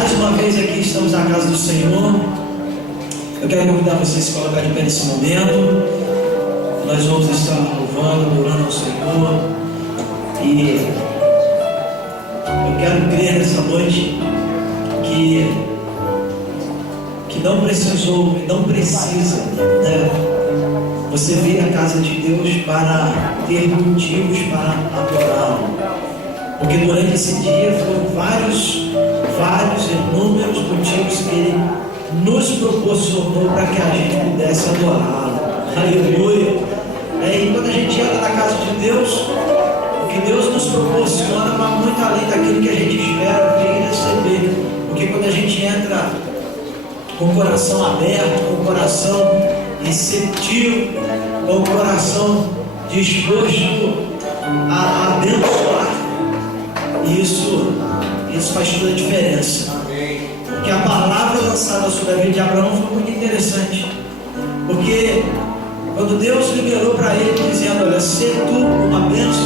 Mais uma vez aqui estamos na casa do Senhor. Eu quero convidar você a se colocar de pé nesse momento. Nós vamos estar louvando, adorando ao Senhor. E eu quero crer nessa noite que não precisou e não precisa, né, você vir à casa de Deus para ter motivos para adorá-lo. Porque durante esse dia foram vários inúmeros motivos que Ele nos proporcionou para que a gente pudesse adorá-lo. Aleluia! E quando a gente entra na casa de Deus, o que Deus nos proporciona vai muito além daquilo que a gente espera vir e receber. Porque quando a gente entra com o coração aberto, com o coração receptivo, com o coração disposto a abençoar, isso faz toda a diferença. Porque a palavra lançada sobre a vida de Abraão foi muito interessante. Porque quando Deus liberou para ele, dizendo: olha, se tu uma bênção,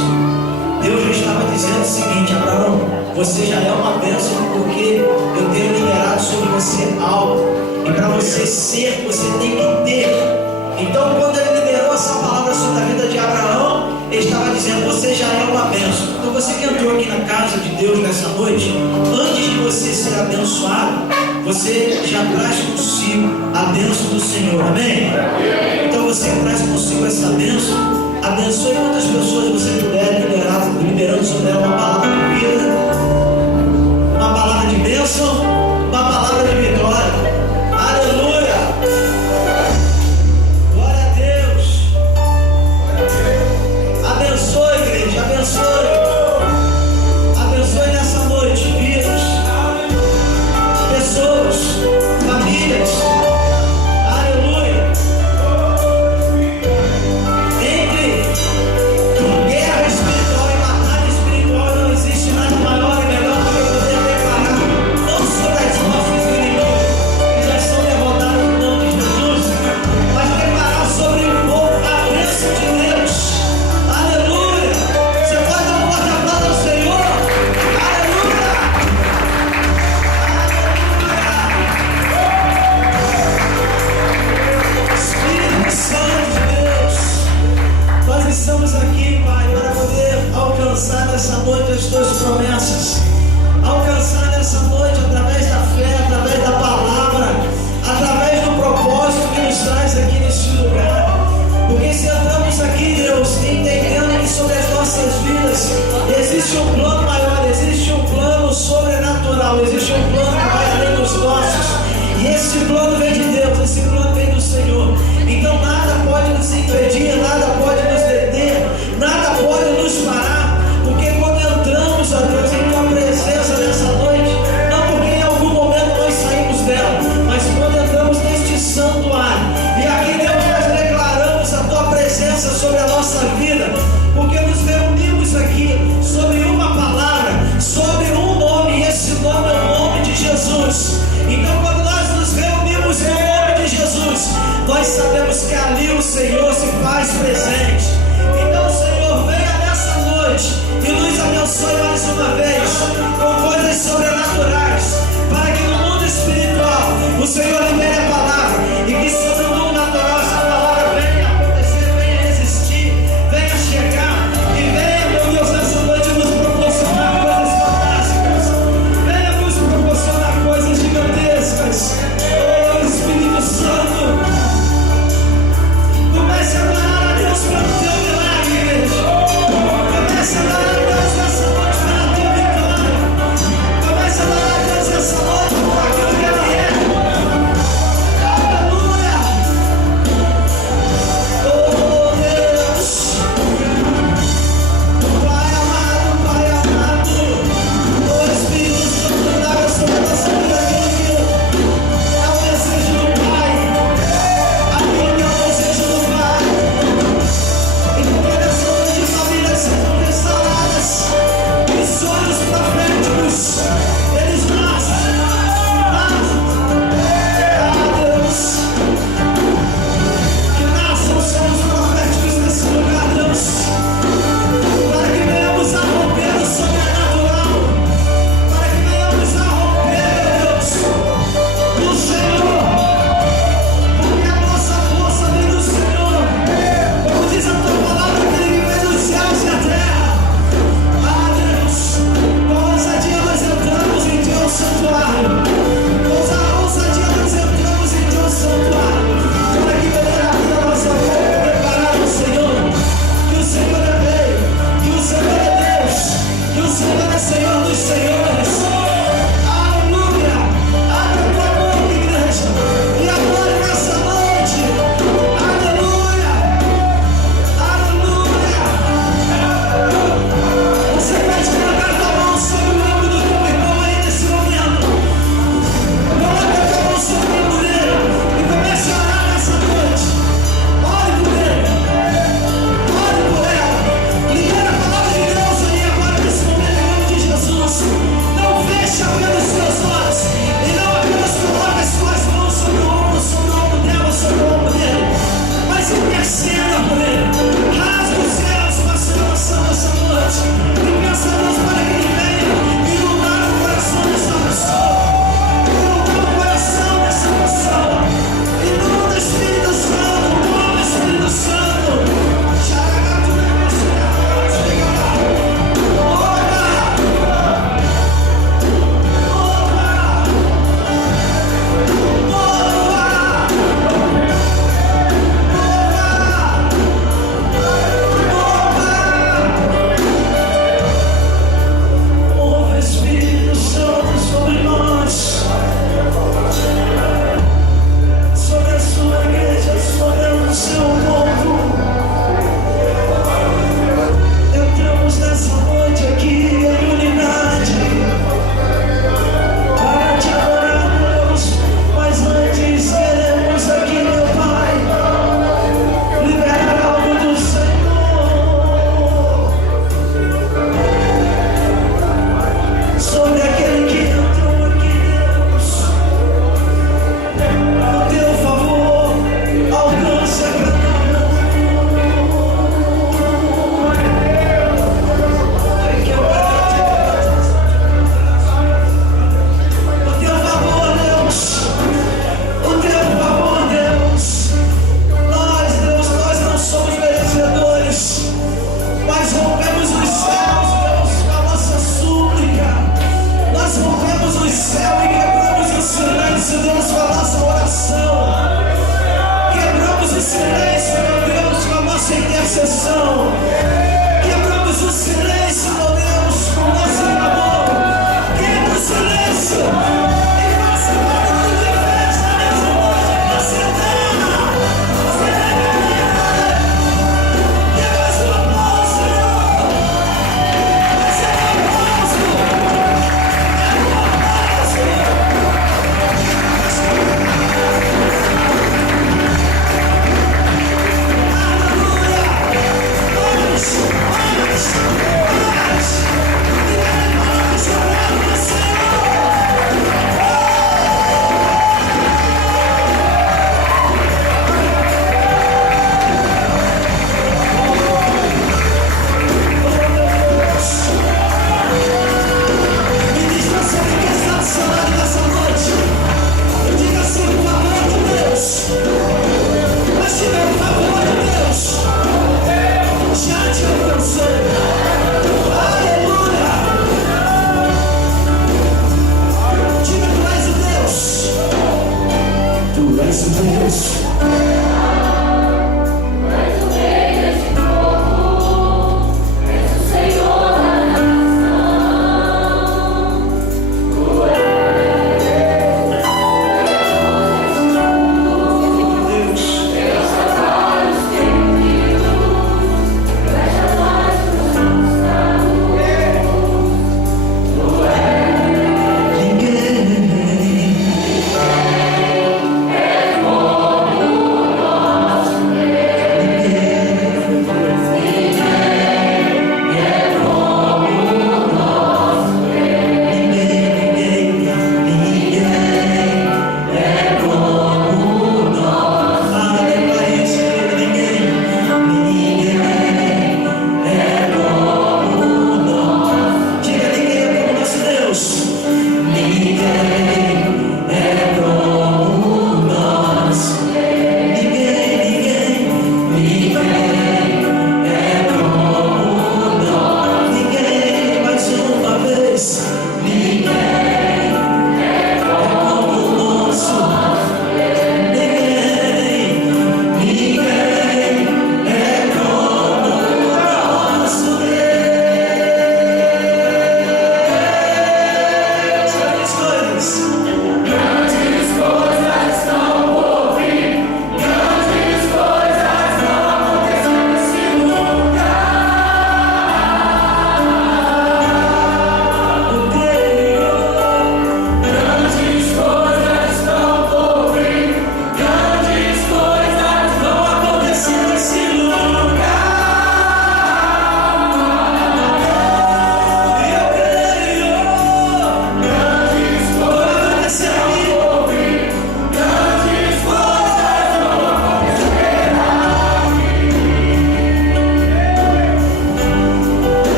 Deus já estava dizendo o seguinte: Abraão, você já é uma bênção, porque eu tenho liberado sobre você algo. E para você ser, você tem que ter. Então, quando Ele liberou essa palavra sobre a vida de Abraão, Ele estava dizendo: você já é uma bênção. Então, você que entrou aqui na casa de Deus nessa noite, antes de você ser abençoado, você já traz consigo a bênção do Senhor. Amém? Então, você traz consigo essa bênção. Abençoe quantas pessoas você puder, liberando sobre ela uma palavra de vida, uma palavra de bênção, uma palavra de vitória. Aleluia! Glória a Deus! Abençoe, igreja, abençoe. Abençoe nessa noite vidas, pessoas, famílias. Aleluia! Entre guerra espiritual e batalha espiritual não existe nada maior e melhor do que poder declarar não sobre as nossas inimigos que já estão derrotados no nome de Jesus, mas declarar sobre o povo a bênção de Deus. Aleluia! Você pode dar um forte aplauso ao Senhor. Aleluia! Espírito Santo de Deus, nós estamos aqui, Pai, para poder alcançar nessa noite as Tuas promessas. Alcançar nessa noite através da fé, através da palavra, através do propósito que nos traz aqui neste lugar. Porque se entramos aqui, Deus, entendendo que sobre as nossas vidas existe um plano maior, existe um plano sobrenatural, existe um plano que vai além dos nossos. E esse plano vem de Deus, esse plano vem do Senhor. Então nada pode nos impedir, nada pode nos deter, nada pode nos parar. Porque quando entramos, ó Deus, em Tua presença nessa noite, não porque em algum momento nós saímos dela, mas quando entramos neste santuário, e aqui, Deus, nós declaramos a Tua presença sobre a nossa vida, porque nos reunimos aqui sobre uma palavra, sobre um nome, e esse nome é o nome de Jesus. Então, quando nós nos reunimos em nome de Jesus, nós sabemos que ali o Senhor se faz presente. Então, Senhor, venha nessa noite e nos abençoe mais uma vez com coisas sobrenaturais, para que no mundo espiritual o Senhor libere a palavra, e que sobre o mundo natural essa palavra venha acontecer, venha existir, venha chegar, e venha, meu Deus, nessa noite nos proporcionar coisas fantásticas, venha nos proporcionar coisas gigantescas. Oh, Espírito Santo, comece a adorar a Deus pelo Teu milagre, igreja. Comece a adorar a Deus nessa noite pela Tua vitória.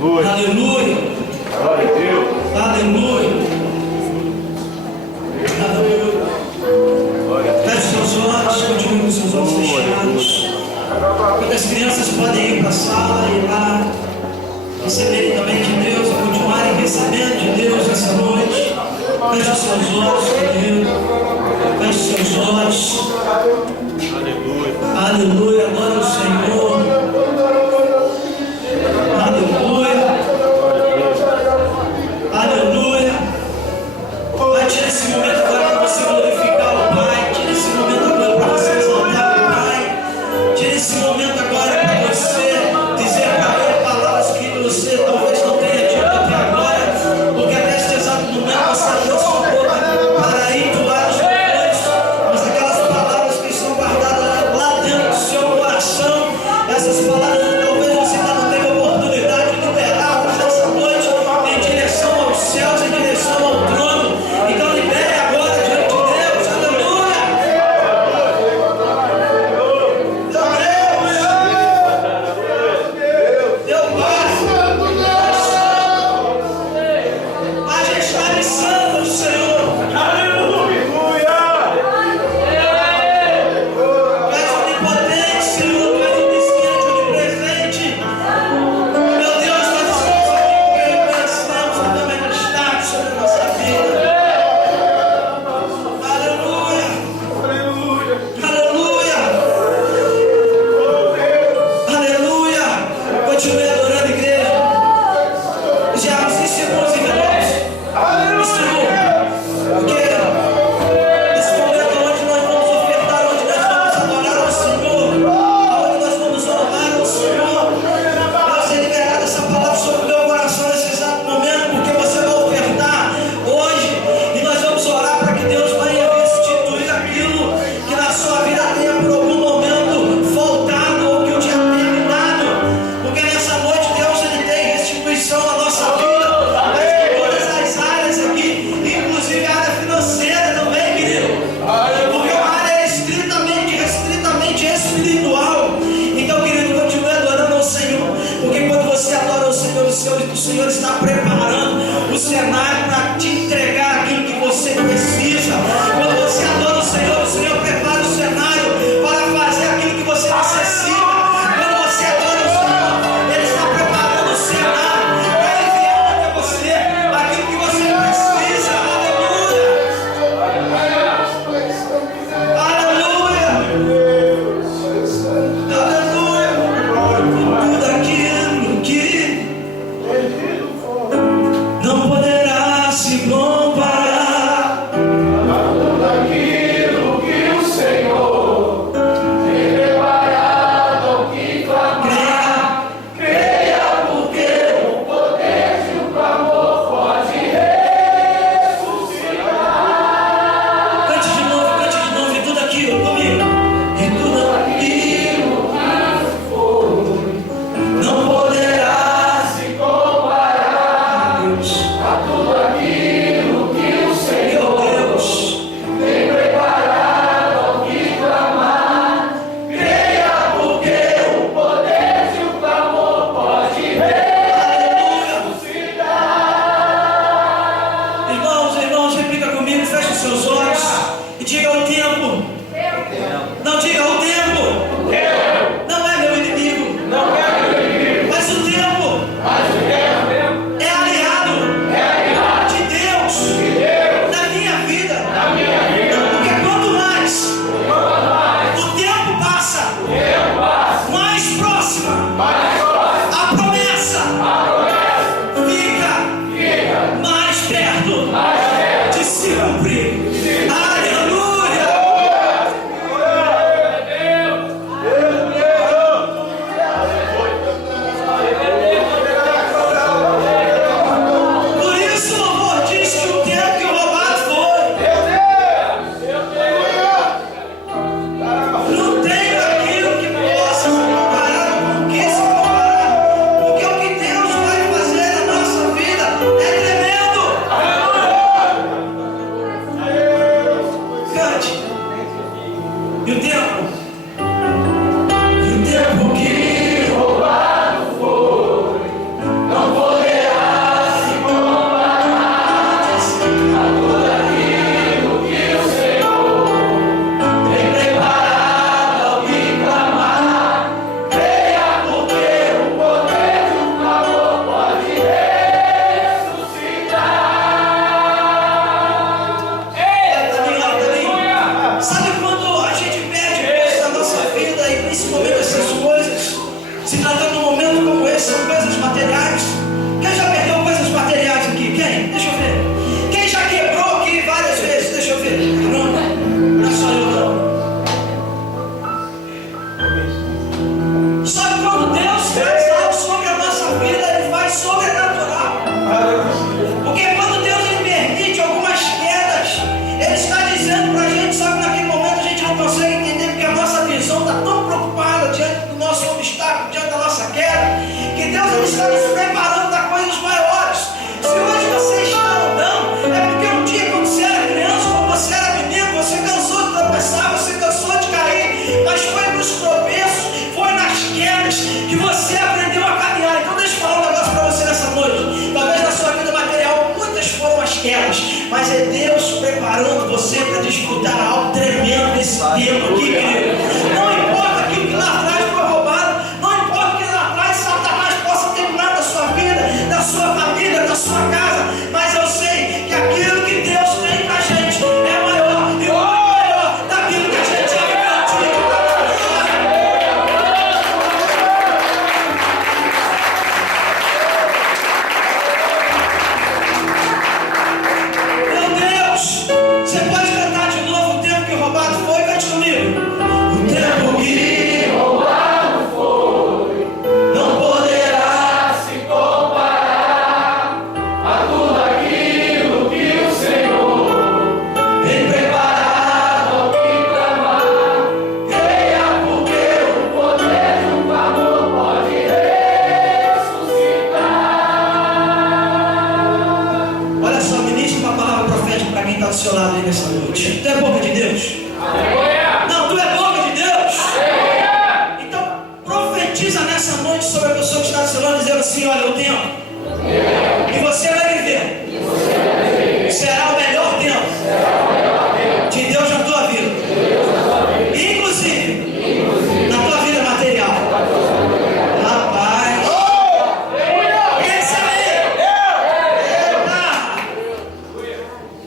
Aleluia. Aleluia. Glória a Deus. Aleluia. Aleluia. Glória a Deus. Feche seus olhos, continue com seus olhos fechados. Muitas crianças podem ir para a sala e lá receberem também de Deus, e continuarem recebendo de Deus essa noite. Feche os seus olhos, querido. Feche os seus olhos. Aleluia. Aleluia. Adora o Senhor. Aleluia. Aleluia. Vai tirar esse momento agora para você glorificar o Pai. Tira esse momento agora para você exaltar o Pai. Tira esse momento agora para você dizer para Ele palavras que você talvez não tenha dito até agora, porque até este exato momento você abriu sua boca para entoar os louvores, mas aquelas palavras que estão guardadas lá dentro do seu coração, essas palavras que talvez você ainda não tenha oportunidade de liberar hoje nessa noite em direção aos céus, em direção ao trono. Então libere agora diante de Deus. Aleluia. Deu paz. A gente está missando o Senhor. Tu és onipotente, Senhor. Tu és onisciente, onipresente. Meu Deus, nós estamos aqui porque pensamos na tua majestade sobre a nossa vida. Aleluia. Aleluia. Aleluia. Continue adorando, igreja. Já assistimos, irmãos. Porque nesse momento onde nós vamos ofertar, onde nós vamos adorar ao Senhor, onde nós vamos honrar ao Senhor, Deus tem liberado essa palavra sobre o meu coração nesse exato momento, porque você vai ofertar hoje e nós vamos orar para que Deus venha restituir aquilo que na sua vida tenha por algum momento faltado ou que eu tinha terminado, porque nessa noite Deus ele tem restituição na nossa vida, mas em todas as áreas aqui, inclusive a área financeira também, querido, porque uma área é restritamente espiritual. Então, querido, continue adorando ao Senhor, porque quando você adora ao Senhor, o Senhor está preparando o cenário para te entregar aquilo que você precisa. Quando você adora o Senhor prepara o cenário para fazer aquilo que você necessita. Quando você adora o Senhor, Ele está preparando o cenário para enviar até você aquilo que você precisa. Aleluia. Aleluia. Tudo aquilo que não poderá Se tratando de um momento como esse, são coisas materiais. Quem já perdeu coisas materiais aqui? Quem? Deixa eu ver. Quem já quebrou aqui várias vezes? Deixa eu ver. Não é só eu não. Só que quando Deus faz algo sobre a nossa vida, Ele faz sobrenatural. Porque quando Deus Ele permite algumas quedas, Ele está dizendo para a gente, só que naquele momento a gente não consegue entender, porque a nossa visão está tão preocupada diante do nosso obstáculo, diante da nossa queda, que Deus Ele está nos preparando para coisas maiores. Se hoje você está andando, é porque um dia quando você era criança, quando você era menino, você cansou de tropeçar, você cansou de cair, mas foi nos tropeços, foi nas quedas que você aprendeu a caminhar. Então deixa eu falar um negócio para você nessa noite. Talvez na sua vida material muitas foram as quedas, mas é Deus preparando você para desfrutar algo tremendo nesse tempo aqui, querido. Não importa aquilo que lá atrás foi roubado, não importa que lá atrás Satanás possa terminar da sua vida, da sua família, da sua casa, mas eu sei que aquilo que Deus tem pra gente é maior e muito maior daquilo que a gente já viveu antigo. Meu Deus, você pode cantar de novo o tempo que roubado foi? Cante comigo. O tempo que roubado foi não poderá se comparar a tudo aquilo que o Senhor tem preparado ao que clamar. Creia, porque o poder de um clamor pode ressuscitar. Olha só, ministra uma palavra profética para quem está do seu lado aí nessa noite. Tu é boca de Deus? Não, tu é boca de Deus? Então profetiza nessa noite sobre a pessoa que está do seu lado, dizendo assim: olha, o tempo que você vai viver será o melhor tempo de Deus na tua vida, inclusive na tua vida material. Rapaz, pensa aí.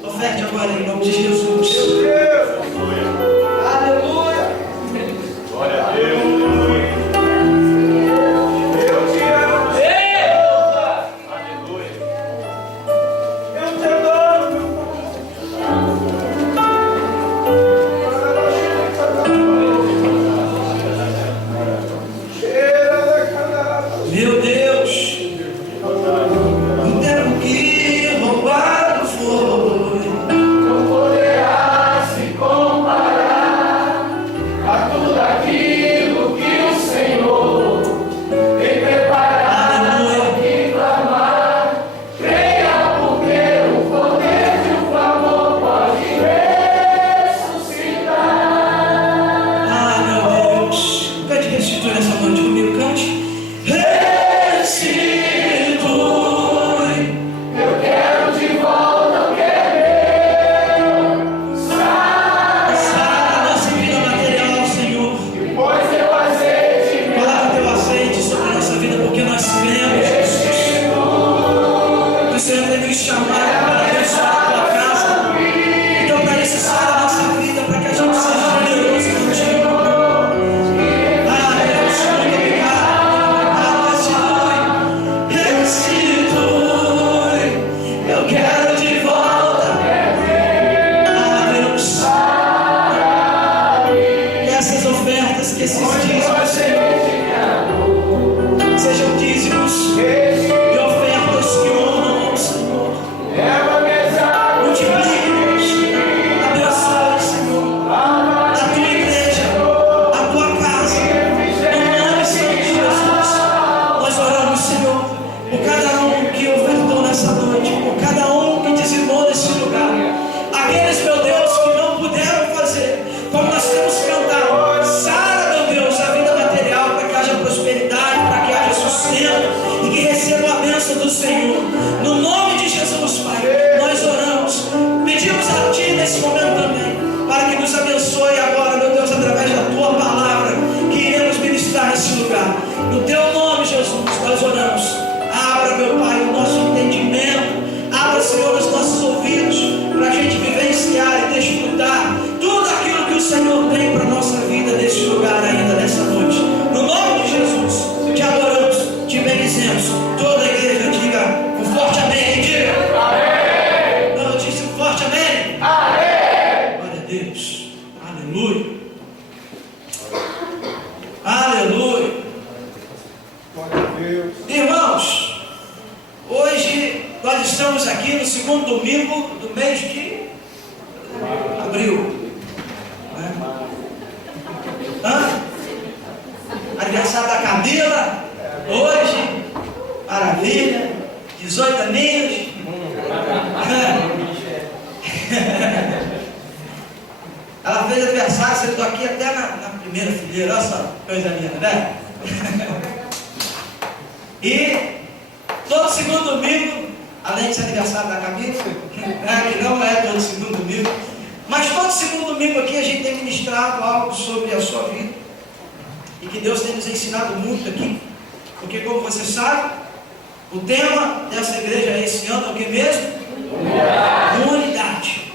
Oferte agora em nome de Jesus. Aleluia. Glória a Deus. Eu te amo. Aleluia. Eu te adoro, meu pai. Meu Deus, o tempo que roubado foi Não poderá se comparar a tudo aquilo que o Senhor tem preparado ao que clamar. Creia, porque o poder de um clamor pode ressuscitar. Ah, meu Deus. Cante restitui nessa noite comigo, cante. Restitui. Eu quero de volta o que é meu. Sara a nossa vida material, Senhor. Pois teu azeite me Coloca teu azeite sobre a nossa vida, porque nós cremos, Jesus. O Senhor tem nos chamado para abençoar a tua casa. Então, para isso, sara a nossa vida, para que a gente seja generoso contigo. Ah, Deus, muito obrigado. Restitui. Eu quero de volta. Ah, Deus. Que essas ofertas, que esses dízimos, Senhor, sejam dízimos e ofertas que honram ao Senhor. Multiplique-nos, abençoe, Senhor, a tua igreja, a tua casa, no nome santo de Jesus. Nós oramos, Senhor, por cada um que ofertou nessa noite, por cada um que dizimou nesse lugar. Aqueles, meu Deus, que não puderam fazer, como nós temos cantado, sara, meu Deus, a vida material, para que haja prosperidade, para que haja sustento e que recebam a bênção do Senhor. No nome de Jesus, Pai, nós oramos, pedimos a Ti nesse momento também, para que nos abençoe agora, meu Deus, através da Tua palavra, que iremos ministrar nesse lugar. No Teu nome, Jesus, nós oramos. Abra, meu Pai, o nosso entendimento, abra, Senhor, os nossos ouvidos, para a gente vivenciar e desfrutar tudo aquilo que o Senhor tem para a nossa vida nesse lugar ainda, nessa noite. No nome de Jesus, te Irmãos, hoje nós estamos aqui no segundo domingo do mês de abril. Aniversário da Camila, hoje, maravilha, 18 aninhos. Ela fez aniversário, sentou aqui até na primeira fileira, olha só, coisa linda, né? E todo segundo domingo, além de ser aniversário da Camila, que não é todo segundo domingo, mas todo segundo domingo aqui a gente tem ministrado algo sobre a sua vida, e que Deus tem nos ensinado muito aqui, porque como você sabe, o tema dessa igreja esse ano é o que mesmo? Unidade.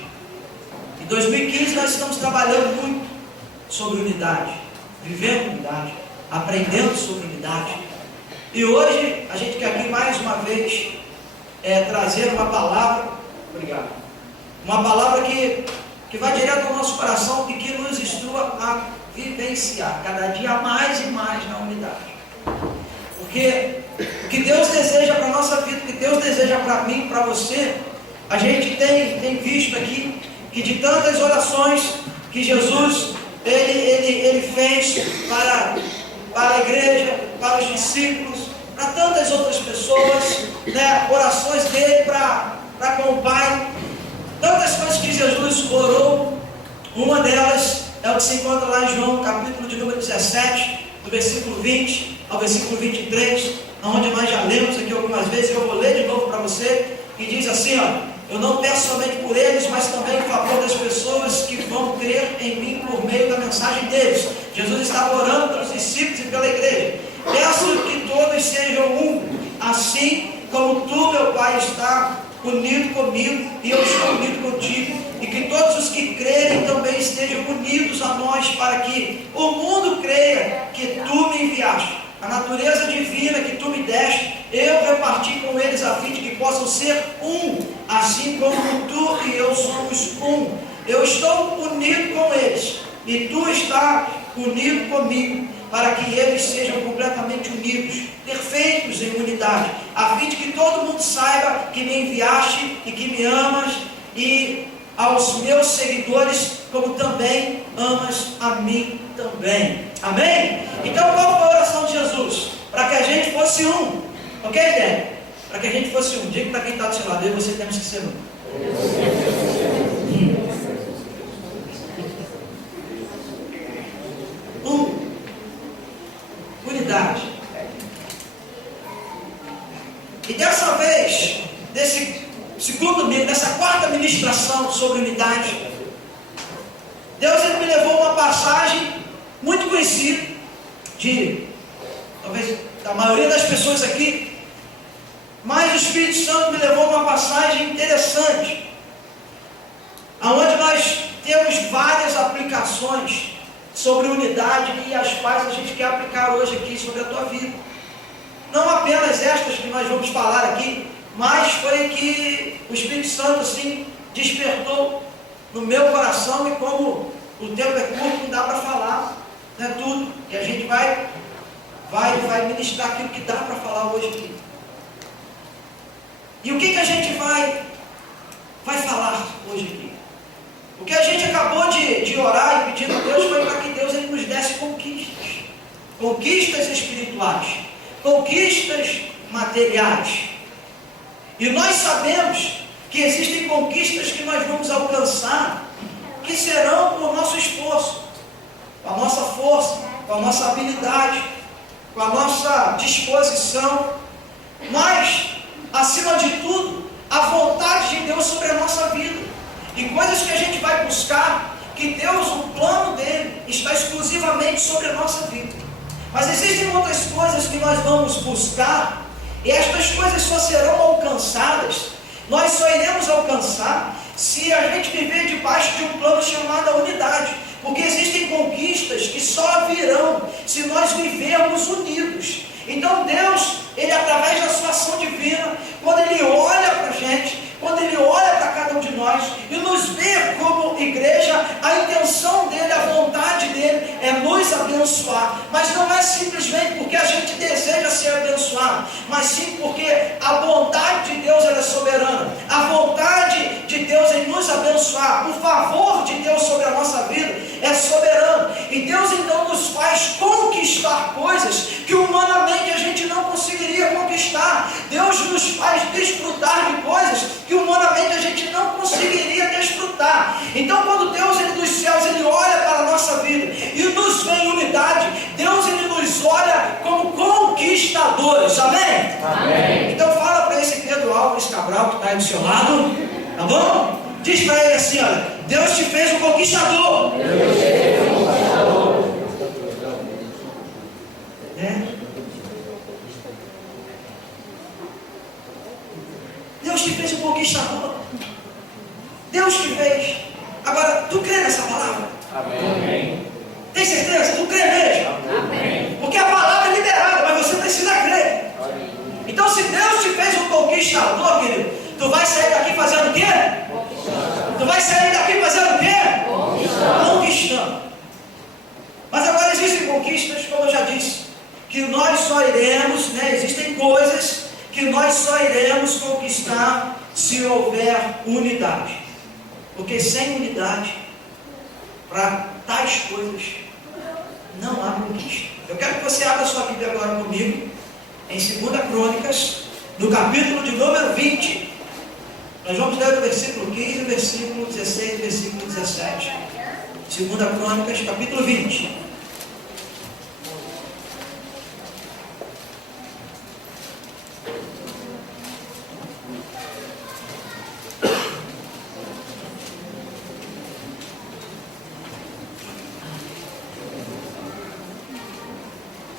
Em 2015 nós estamos trabalhando muito sobre unidade, vivendo unidade, aprendendo sobre unidade. E hoje a gente quer aqui mais uma vez trazer uma palavra, obrigado, uma palavra que vai direto ao nosso coração e que nos instrua a vivenciar cada dia mais e mais na unidade. Porque o que Deus deseja para a nossa vida, o que Deus deseja para mim, para você, a gente tem visto aqui que de tantas orações que Jesus ele fez para a igreja, para os discípulos, para tantas outras pessoas, né? Orações dele para com o Pai, tantas coisas que Jesus orou. Uma delas é o que se encontra lá em João, capítulo de número 17, do versículo 20 ao versículo 23, onde nós já lemos aqui algumas vezes. Eu vou ler de novo para você, que diz assim, ó: eu não peço somente por eles, mas também em favor das pessoas que vão crer em mim por meio da mensagem deles. Jesus estava orando pelos discípulos e pela igreja. Peço que todos sejam um, assim como tu, meu Pai, está unido comigo e eu estou unido contigo, e que todos os que crerem também estejam unidos a nós, para que o mundo creia que tu me enviaste. A natureza divina que tu me deste, eu reparti com eles a fim de que possam ser um, assim como tu e eu somos um. Eu estou unido com eles e tu estás unido comigo, para que eles sejam completamente unidos, perfeitos em unidade, a fim de que todo mundo saiba que me enviaste e que me amas, e aos meus seguidores, como também amas a mim também. Amém? Então qual foi a oração de Jesus? Para que a gente fosse um. Ok, Débora? Para que a gente fosse um. Diga para quem está do seu lado, eu e você temos que ser um. Unidade. E dessa vez, desse segundo domingo, dessa quarta ministração sobre unidade, Deus ele me levou a uma passagem muito conhecida, talvez da maioria das pessoas aqui, mas o Espírito Santo me levou a uma passagem interessante, onde nós temos várias aplicações sobre unidade, e as quais a gente quer aplicar hoje aqui sobre a tua vida. Não apenas estas que nós vamos falar aqui, mas foi que o Espírito Santo assim despertou no meu coração, e como o tempo é curto, não dá para falar, né, tudo, e a gente vai ministrar aquilo que dá para falar hoje aqui. E o que a gente vai falar hoje aqui? O que a gente acabou de orar e pedir a Deus foi para que Deus ele nos desse conquistas espirituais, conquistas materiais. E nós sabemos que existem conquistas que nós vamos alcançar, que serão por nosso esforço, com a nossa força, com a nossa habilidade, com a nossa disposição, mas, acima de tudo, a vontade de Deus sobre a nossa vida. E coisas que a gente vai buscar, que Deus, o plano dele, está exclusivamente sobre a nossa vida. Mas existem outras coisas que nós vamos buscar, e estas coisas só serão alcançadas, nós só iremos alcançar, se a gente viver debaixo de um plano chamado unidade. Porque existem conquistas que só virão se nós vivermos unidos. Então Deus, ele através da sua ação divina, quando ele olha para a gente, quando ele olha para cada um de nós e nos vê como igreja, a intenção dele, a vontade dele é nos abençoar. Mas não é simplesmente porque a gente deseja ser abençoado, abençoado, mas sim porque a bondade de Deus ela é soberana, a vontade de Deus em nos abençoar, o favor de Deus sobre a nossa vida é soberano, e Deus então nos faz conquistar coisas que humanamente a gente não conseguiria conquistar. Deus nos faz desfrutar de coisas que humanamente a gente não conseguiria desfrutar. Então quando Deus ele dos céus ele olha para a nossa vida e nos vê em unidade, Deus ele nos olha como conquistadores, amém? Amém. Então fala para esse Pedro Álvares Cabral que está aí do seu lado, tá bom? Diz para ele assim, olha, Deus te fez um conquistador. Deus te fez um conquistador. Deus te fez um conquistador. Deus te fez. Agora, tu crê nessa palavra? Amém. Tem certeza? Tu crê mesmo? Amém. Porque a palavra é liberada, mas você precisa crer. Amém. Então, se Deus te fez um conquistador, querido, tu vai sair daqui fazendo o quê? Tu vai sair daqui fazendo o quê? Conquistando. Mas agora existem conquistas, como eu já disse, que nós só iremos, existem coisas que nós só iremos conquistar se houver unidade. Porque sem unidade, para tais coisas, não há conquista. Eu quero que você abra sua Bíblia agora comigo, em 2 Crônicas, no capítulo de número 20. Nós vamos ler o versículo 15, versículo 16 e versículo 17. 2 Crônicas, capítulo 20.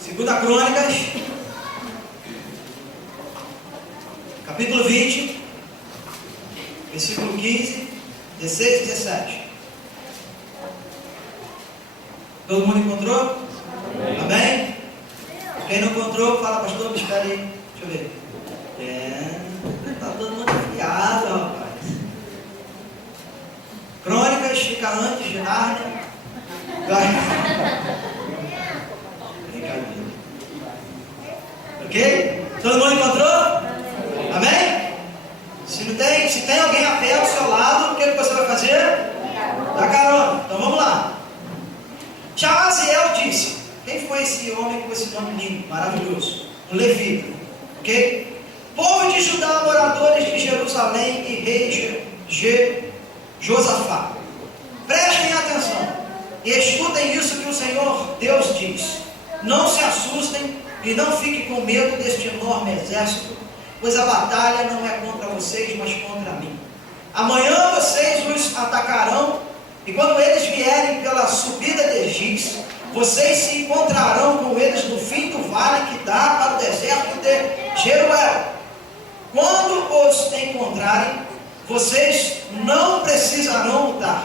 Segunda Crônicas, capítulo 20, versículo 15, 16 e 17. Todo mundo encontrou? Amém? Quem não encontrou, fala, pastor, me espera aí. Deixa eu ver. Tá todo mundo afiado, rapaz. Crônicas fica antes de Nárnia. Ok? Todo mundo encontrou? Amém? Se tem alguém a pé ao seu lado, o que você vai fazer? Dá carona. Então vamos lá. Jaziel disse: quem foi esse homem com esse nome lindo, maravilhoso? Um levita. Ok? Povo de Judá, moradores de Jerusalém e rei Josafá, prestem atenção e escutem isso que o Senhor Deus diz. Não se assustem e não fiquem com medo deste enorme exército, pois a batalha não é contra vocês, mas contra mim. Amanhã vocês os atacarão, e quando eles vierem pela subida de Giz, vocês se encontrarão com eles no fim do vale que dá para o deserto de Jeruel. Quando os encontrarem, vocês não precisarão lutar.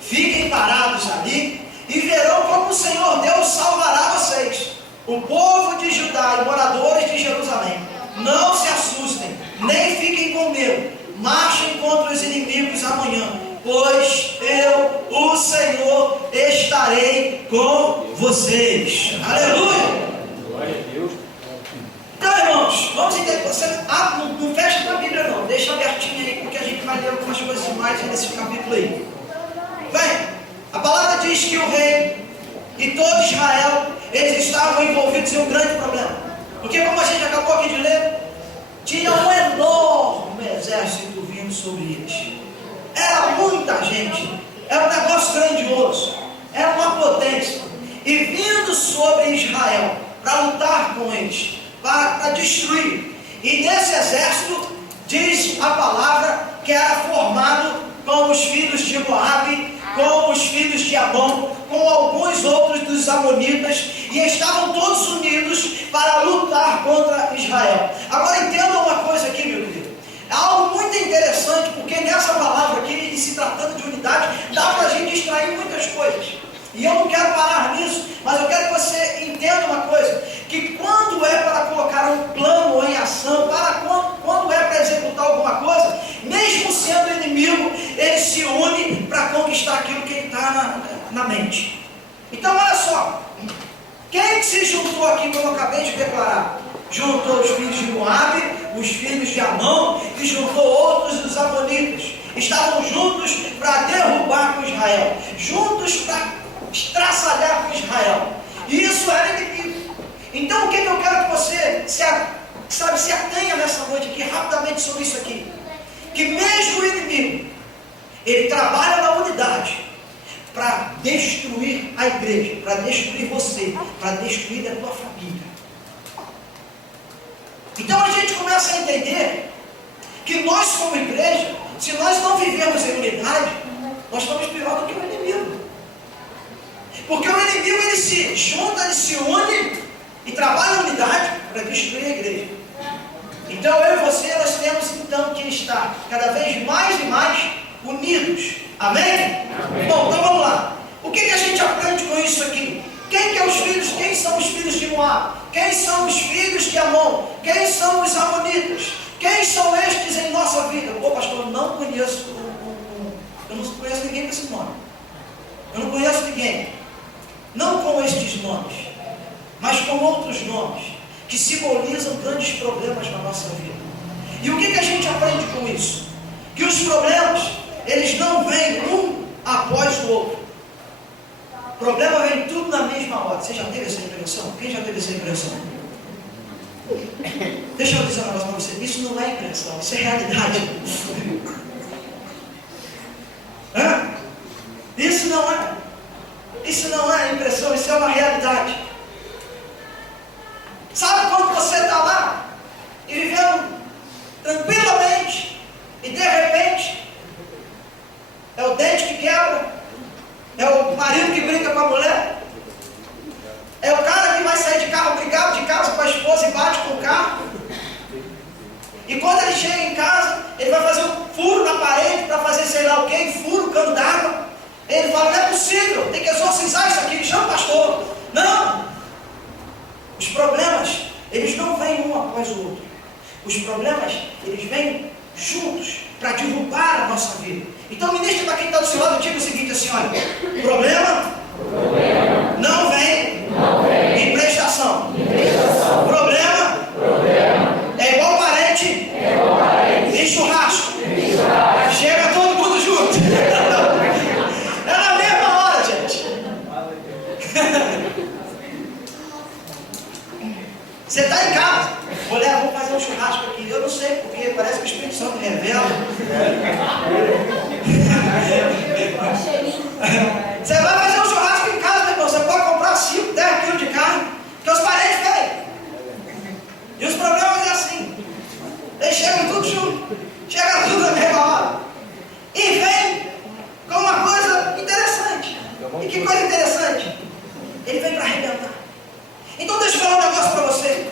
Fiquem parados ali e verão como o Senhor Deus salvará vocês. O povo de Judá e moradores de Jerusalém, não se assustem, nem fiquem com medo. Marchem contra os inimigos amanhã, pois eu, o Senhor, estarei com vocês. Aleluia! Glória a Deus. Então, irmãos, vamos entender. Você não fecha na Bíblia não, deixa abertinho aí, porque a gente vai ler algumas coisas mais nesse capítulo aí. Bem, a palavra diz que o rei e todo Israel, eles estavam envolvidos em um grande problema. Porque, como a gente acabou aqui de ler, tinha um enorme exército vindo sobre eles. Era muita gente, era um negócio grandioso, era uma potência. E vindo sobre Israel para lutar com eles, para destruir. E nesse exército, diz a palavra, que era formado com os filhos de Moabe, com os filhos de Amon, com alguns outros dos amonitas, e estavam todos unidos para lutar contra Israel. Agora entenda uma coisa aqui, meu querido. É algo muito interessante, porque nessa palavra aqui, e se tratando de unidade, dá para a gente extrair muitas coisas. E eu não quero parar nisso, mas eu quero que você entenda uma coisa, que quando é para colocar um plano em ação, quando é para executar alguma coisa, mesmo sendo inimigo, ele se une para conquistar aquilo que ele está na mente. Então olha só, quem que se juntou aqui, como eu acabei de declarar? juntou os filhos de Moabe, os filhos de Amon, e juntou outros dos amonitas. Estavam juntos para derrubar com Israel, juntos para estraçalhar com Israel. E isso era inimigo. Então o que eu quero que você se atenha nessa noite aqui, rapidamente sobre isso aqui. Que mesmo o inimigo, ele trabalha na unidade para destruir a igreja, para destruir você, para destruir a tua família. Então a gente começa a entender que nós como igreja, se nós não vivemos em unidade, nós estamos pior do que o inimigo. Porque o inimigo ele se junta, ele se une e trabalha em unidade para destruir a igreja. Então eu e você, nós temos então que estar cada vez mais e mais unidos. Amém? Amém. Bom, então vamos lá. O que a gente aprende com isso aqui? Quem são os filhos de Moab? Quem são os filhos de Amon? Quem são os amonitas? Quem são estes em nossa vida? Pô, pastor, eu não conheço ninguém com esse nome. Eu não conheço ninguém. Não com estes nomes, mas com outros nomes que simbolizam grandes problemas na nossa vida. E o que a gente aprende com isso? Que os problemas, eles não vêm um após o outro. O problema vem tudo na mesma hora. Você já teve essa impressão? Quem já teve essa impressão? Deixa eu dizer um negócio para você. Isso não é impressão, isso é realidade. Hã? Isso não é impressão, isso é uma realidade. Sabe quando você está lá e vivendo tranquilamente e de repente é o dente que quebra, é o marido que briga com a mulher, é o cara que vai sair de carro brigado de casa com a esposa e bate com o carro, e quando ele chega em casa ele vai fazer um furo na parede para fazer sei lá o que, furo o cano d'água. Ele fala, não é possível, tem que exorcizar isso aqui, chama o pastor. Não! Os problemas, eles não vêm um após o outro. Os problemas, eles vêm juntos para derrubar a nossa vida. Então, ministro para quem está do seu lado, diga o seguinte assim, olha, problema não vem em prestação. Problema é igual parente em churrasco. Chega todo mundo junto. É na mesma hora, gente. Você está em casa, mulher, vamos fazer um churrasco aqui. Eu não sei porque, parece que o Espírito Santo revela. Você vai fazer um churrasco em casa, meu irmão. Você pode comprar 5, 10 quilos de carne, que os parentes vêm. E os problemas é assim. Eles chegam tudo junto, chega tudo na mesma hora. E vem com uma coisa interessante. E que coisa interessante? Ele vem para arrebentar. Então deixa eu falar um negócio para você.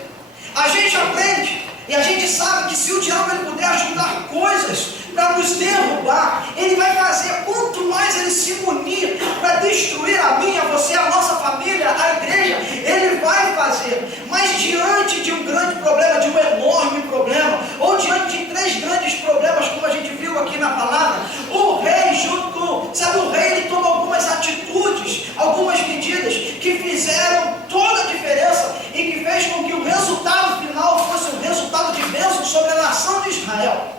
A gente aprende e a gente sabe que se o diabo ele puder ajudar coisas para nos derrubar, ele vai fazer. Quanto mais ele se unir para destruir a minha, você, a nossa família, a igreja, ele vai fazer. Mas diante de um grande problema, de um enorme problema, ou diante de 3 grandes problemas, como a gente viu aqui na palavra, o rei o rei ele toma algumas atitudes, algumas medidas que fizeram toda a diferença e que fez com que o resultado final fosse um resultado de bênção sobre a nação de Israel.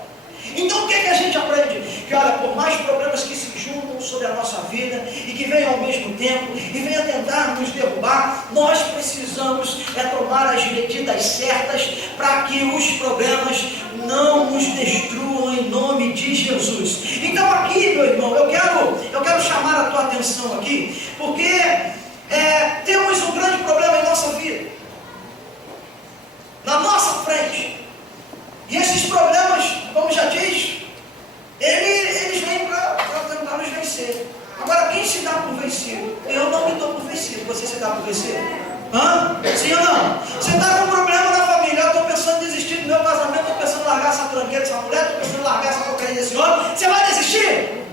Então o que a gente aprende? Que olha, por mais problemas que se juntam sobre a nossa vida e que venham ao mesmo tempo e venham tentar nos derrubar, nós precisamos tomar as medidas certas para que os problemas não nos destruam em nome de Jesus. Então aqui, meu irmão, eu quero chamar a tua atenção aqui, porque temos um grande problema em nossa vida, na nossa frente. E esses problemas, como já diz, eles vêm para tentar nos vencer. Agora, quem se dá por vencido? Eu não me dou por vencido. Você se dá por vencido? Hã? Sim ou não? Você está com um problema na família. Eu estou pensando em desistir do meu casamento. Estou pensando em largar essa tranqueira dessa mulher. Estou pensando em largar essa porcaria desse homem. Você vai desistir?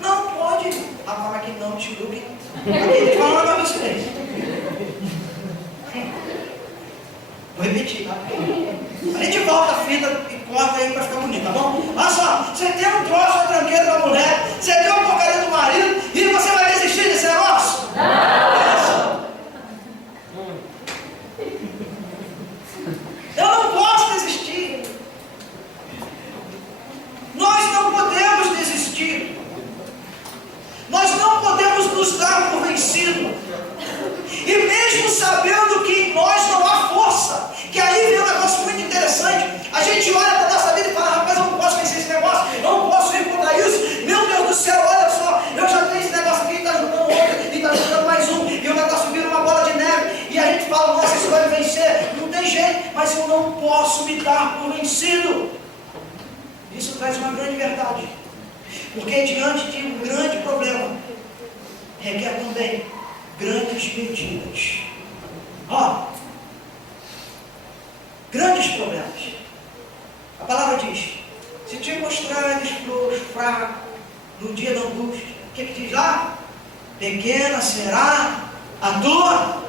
Não pode. A palavra que não te julgue. Ele fala na você. Vou repetir, tá? A gente volta a fita e corta aí para ficar bonito, tá bom? Olha só, você tem um troço na tranqueira da mulher, você tem uma porcaria do marido e você vai desistir desse negócio? Não! mas eu não posso me dar por vencido. Isso traz uma grande verdade. Porque diante de um grande problema, requer também grandes medidas. Grandes problemas. A palavra diz: se te mostrares fraco no dia da angústia, o que diz lá? Pequena será a tua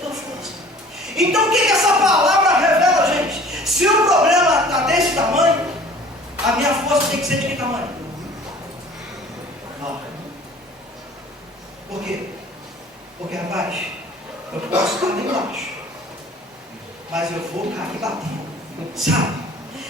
força. Então o que essa palavra revela, gente? Se o problema está desse tamanho, a minha força tem que ser de que tamanho? Por quê? Porque, rapaz, eu posso estar lá embaixo, mas eu vou cair batendo, sabe?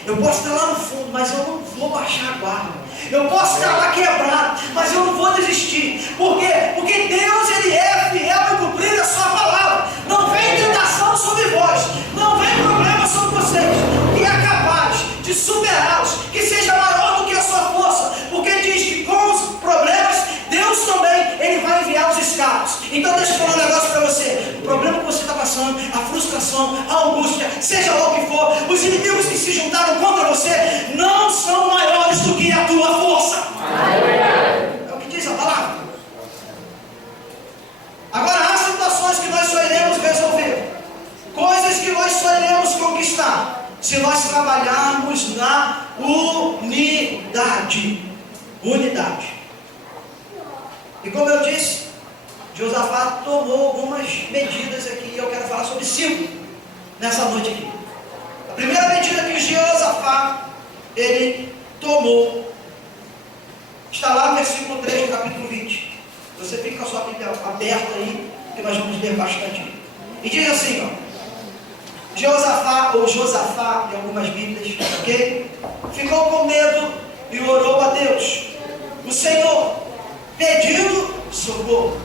Eu posso estar lá no fundo, mas eu não vou baixar a guarda. Eu posso estar lá quebrado, mas eu não vou desistir. Por quê? Porque Deus, Ele é fiel em cumprir a sua palavra. Não vem tentação sobre vós, não vem problema sobre vocês, que é capaz de superá-los, que seja maior do que a sua força. Porque diz que com os problemas, Deus também, Ele vai enviar os escapos. Então deixa eu falar um negócio para você. O problema que você está passando, a frustração, a angústia, seja lá o que for, os inimigos que se juntaram contra você, não são maiores do que a tua força. É o que diz a palavra. Agora, há situações que nós só iremos resolver, coisas que nós só iremos conquistar, se nós trabalharmos na unidade. E como eu disse, Josafá tomou algumas medidas aqui, e eu quero falar sobre 5 nessa noite aqui. A primeira medida que Josafá, ele tomou, está lá no versículo 3 do capítulo 20. Você fica com a sua Bíblia aberta aí, que nós vamos ler bastante. E diz assim, Josafá, ou Josafá, em algumas Bíblias, ok? Ficou com medo e orou a Deus, o Senhor, pedindo socorro.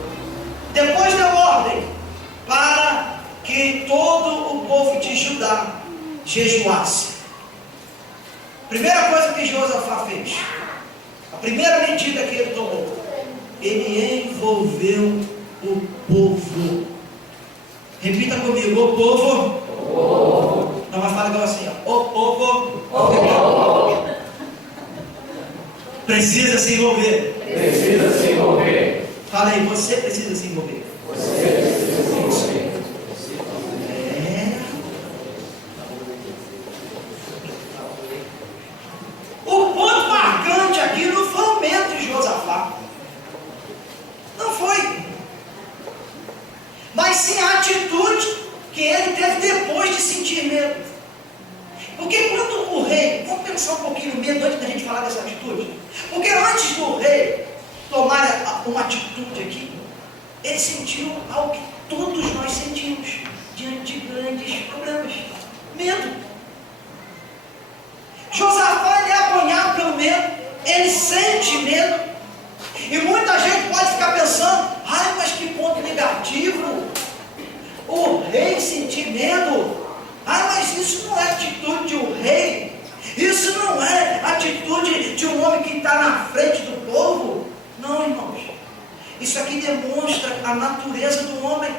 Depois deu ordem para que todo o povo de Judá jejuasse. Primeira coisa que Josafá fez, a primeira medida que ele tomou, ele envolveu o povo. Repita comigo: o povo. Não, mas fala igual assim, o povo. Precisa se envolver. Fala aí, você precisa se envolver. O ponto marcante aqui não foi o medo de Josafá. Não foi. Mas sim a atitude que ele teve depois de sentir medo. Porque quando o rei, vamos pensar um pouquinho no medo antes da gente falar dessa atitude. Porque antes do rei tomar uma atitude aqui, ele sentiu algo que todos nós sentimos diante de grandes problemas: medo. Josafá, ele é apanhado pelo medo, ele sente medo. E muita gente pode ficar pensando: ai, mas que ponto negativo, o rei sentir medo. Ah, mas isso não é atitude de um rei, isso não é atitude de um homem que está na frente do povo. Não, irmãos, isso aqui demonstra a natureza do homem.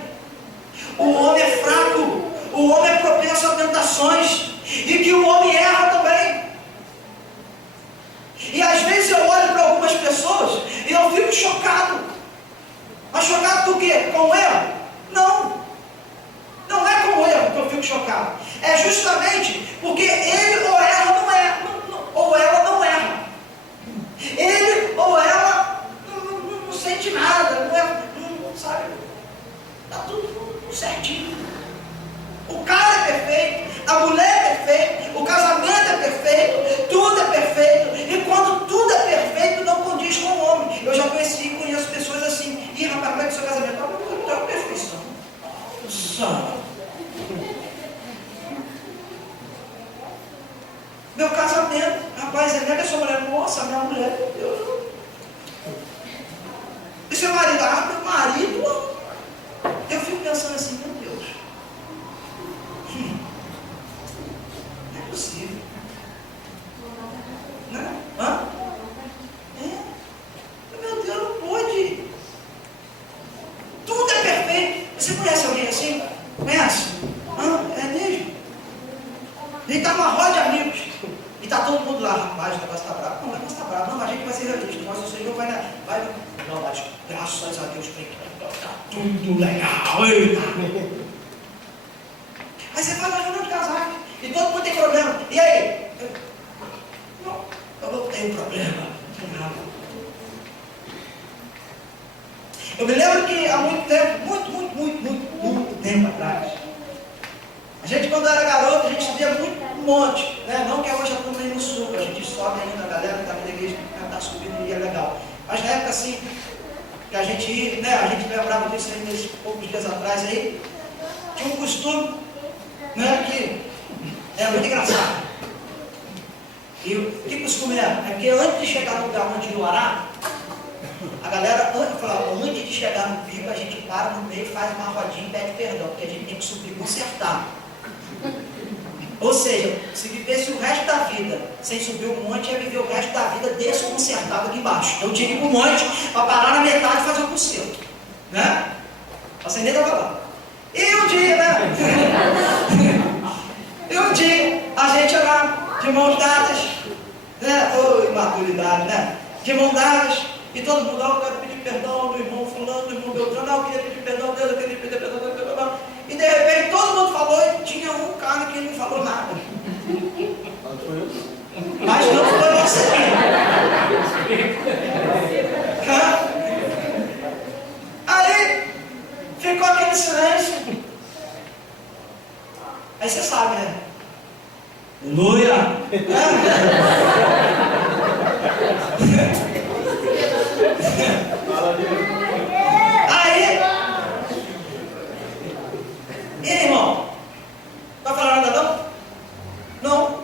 O homem é fraco, o homem é propenso a tentações, e que o homem erra também. E às vezes eu olho para algumas pessoas e eu fico chocado. Mas chocado do quê? Com o erro? Não é com o erro que eu fico chocado. É justamente porque ele ou ela ou ela não erra. Ele ou ela não sente nada, não sabe? Está tudo certinho. O cara é perfeito, a mulher é perfeita, o casamento é perfeito, tudo é perfeito. E quando tudo é perfeito, não condiz com o homem. Eu já conheci e conheço pessoas assim: ih, rapaz, como é que o seu casamento está? Não é perfeição. Nossa. Meu casamento, rapaz, é nega sua mulher. Nossa, minha mulher, meu Deus. E seu marido? Ah, meu marido. Eu fico pensando assim: meu Deus, não é possível. Não? Hã? Meu Deus, não pode. Tudo é perfeito. Você conhece alguém assim? Conhece? É mesmo? A gente está numa roda de amigos. E está todo mundo lá, rapaz, o negócio está bravo. Não, o negócio está bravo. Não, a gente vai ser realista. Nós, o Senhor vai. Não, mas graças a Deus, está tudo legal. Eita. Aí você vai na reunião de casais. E todo mundo tem problema. E aí? Não, eu não tenho problema. Eu me lembro que há muito tempo, muito tempo atrás, a gente, quando era garoto, a gente subia muito um monte, né? Não que hoje a turma aí no sul, a gente sobe ainda, a galera que está na igreja está subindo e é legal. Mas na época assim, que a gente ia, né? A gente lembrava disso aí nesses poucos dias atrás aí, tinha um costume, né? Que era muito engraçado. E o que costume era? É porque antes de chegar no lugar onde ia o ará, a galera falava, antes de chegar no pico, a gente para no meio, faz uma rodinha e pede perdão, porque a gente tem que subir e consertar. Ou seja, se vivesse o resto da vida sem subir o monte, ia viver o resto da vida desconcertado aqui embaixo. Então tinha que ir para o monte para parar na metade e fazer o conserto. Né? Você nem estava lá. E um dia, né? E um dia, a gente lá, de mãos dadas, né? Ô, imaturidade, né? De mãos dadas, e todo mundo, eu quero pedir perdão do irmão fulano, do irmão Beltrano, eu queria pedir perdão dele, eu queria pedir perdão dele, e de repente todo mundo falou e tinha um cara que não falou nada. Mas não foi você. Aí ficou aquele silêncio. Aí você sabe, né? Aleluia! Aí, e aí, irmão? Não vai falar nada não? Não.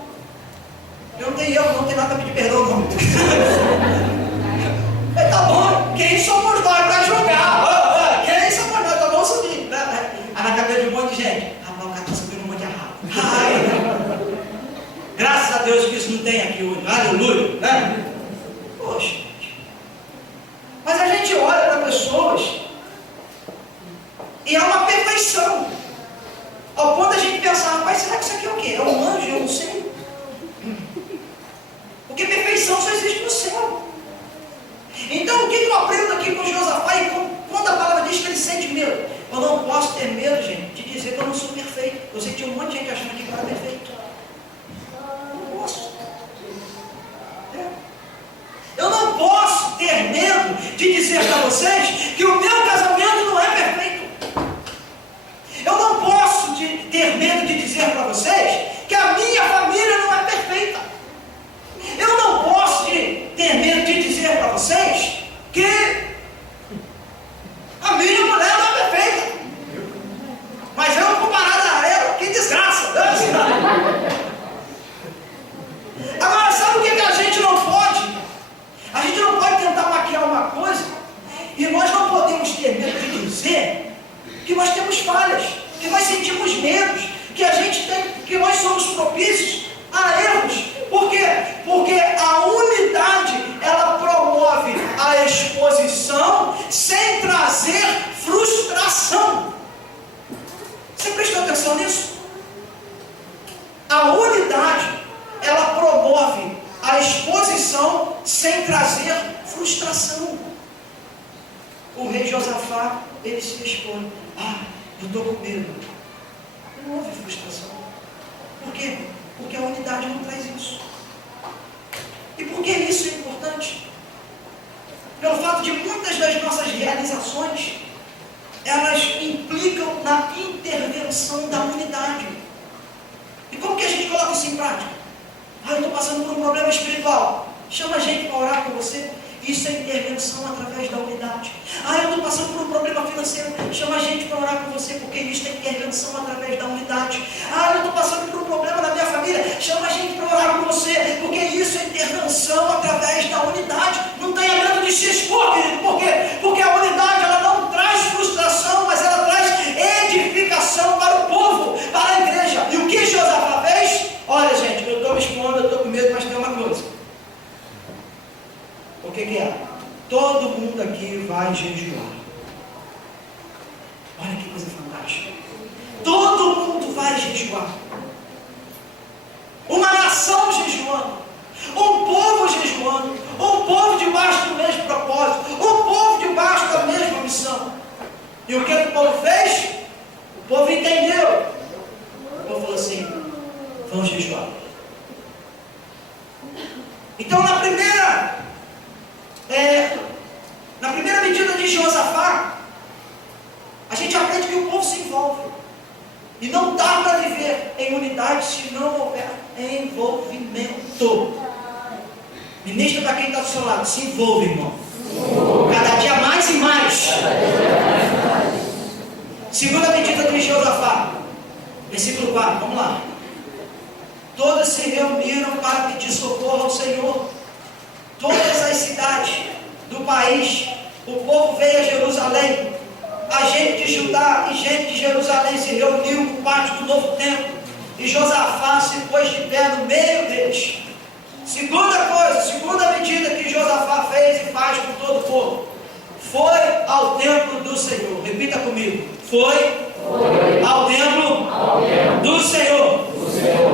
Eu não tenho nada a pedir perdão, não. Mas tá bom, quem somos nós para julgar? Quem somos nós? Tá bom subir. Aí na cabeça de um monte de gente. Rapaz, o cara tá subindo um monte errado. Ai, graças a Deus que isso não tem aqui hoje. Aleluia, né? Poxa. Mas a gente olha para pessoas e é uma perfeição. Ao ponto da gente pensar, rapaz, será que isso aqui é o quê? É um anjo? Eu não sei. Porque perfeição só existe no céu. Então o que eu aprendo aqui com Josafá e quando a palavra diz que ele sente medo? Eu não posso ter medo, gente, de dizer que eu não sou perfeito. Eu sei que tinha um monte de gente achando que eu era perfeito. Não posso. Eu não posso ter medo de dizer para vocês que o meu casamento não é perfeito. Eu não posso ter medo de dizer para vocês que a minha família não é perfeita. Eu não posso ter medo de dizer para vocês que a minha mulher não é perfeita. Mas eu, comparado a ela, que desgraça. Agora, sabe o que a gente não pode? A gente não pode tentar maquiar uma coisa e nós não podemos ter medo de dizer que nós temos falhas, que nós sentimos medos, que a gente tem, que nós somos propícios a erros. Por quê? Porque a unidade, ela promove a exposição sem trazer frustração. Você prestou atenção nisso? A unidade, ela promove a exposição sem trazer frustração. O rei Josafá, ele se expõe. Eu estou com medo. Não houve frustração. Por quê? Porque a unidade não traz isso. E por que isso é importante? Pelo fato de muitas das nossas realizações, elas implicam na intervenção da unidade. E como que a gente coloca isso em prática? Eu estou passando por um problema espiritual. Chama a gente para orar com você. Isso é intervenção através da unidade. Eu estou passando por um problema financeiro. Chama a gente para orar com você, porque isso é intervenção através da unidade. Eu estou passando por um problema na minha família. Chama a gente para orar com você, porque isso é intervenção através da unidade. Não tenha medo de se expor, querido. Por quê? Porque a unidade, ela não traz frustração, mas ela traz edificação para o povo, para a igreja. E o que Josafá fez? Olha, gente, eu estou me expondo, eu estou com medo, mas tem uma coisa. O que é? Todo mundo aqui vai jejuar. Olha que coisa fantástica. Todo mundo vai jejuar. uma nação jejuando, um povo jejuando, um povo debaixo do mesmo propósito, um povo debaixo da mesma missão. E o que o povo fez? O povo entendeu. O povo falou assim: vamos jejuar. Então, na primeira medida de Josafá, a gente aprende que o povo se envolve. E não dá para viver em unidade se não houver envolvimento. Ministra para quem está do seu lado: se envolve, irmão. Cada dia mais e mais. Segunda medida de Josafá, versículo 4, vamos lá. Todos se reuniram para pedir socorro ao Senhor. Todas as cidades do país, o povo veio a Jerusalém. A gente de Judá e gente de Jerusalém se reuniu no pátio do novo templo. E Josafá se pôs de pé no meio deles. Segunda medida que Josafá fez e faz com todo o povo: foi ao templo do Senhor. Repita comigo: foi ao templo do Senhor.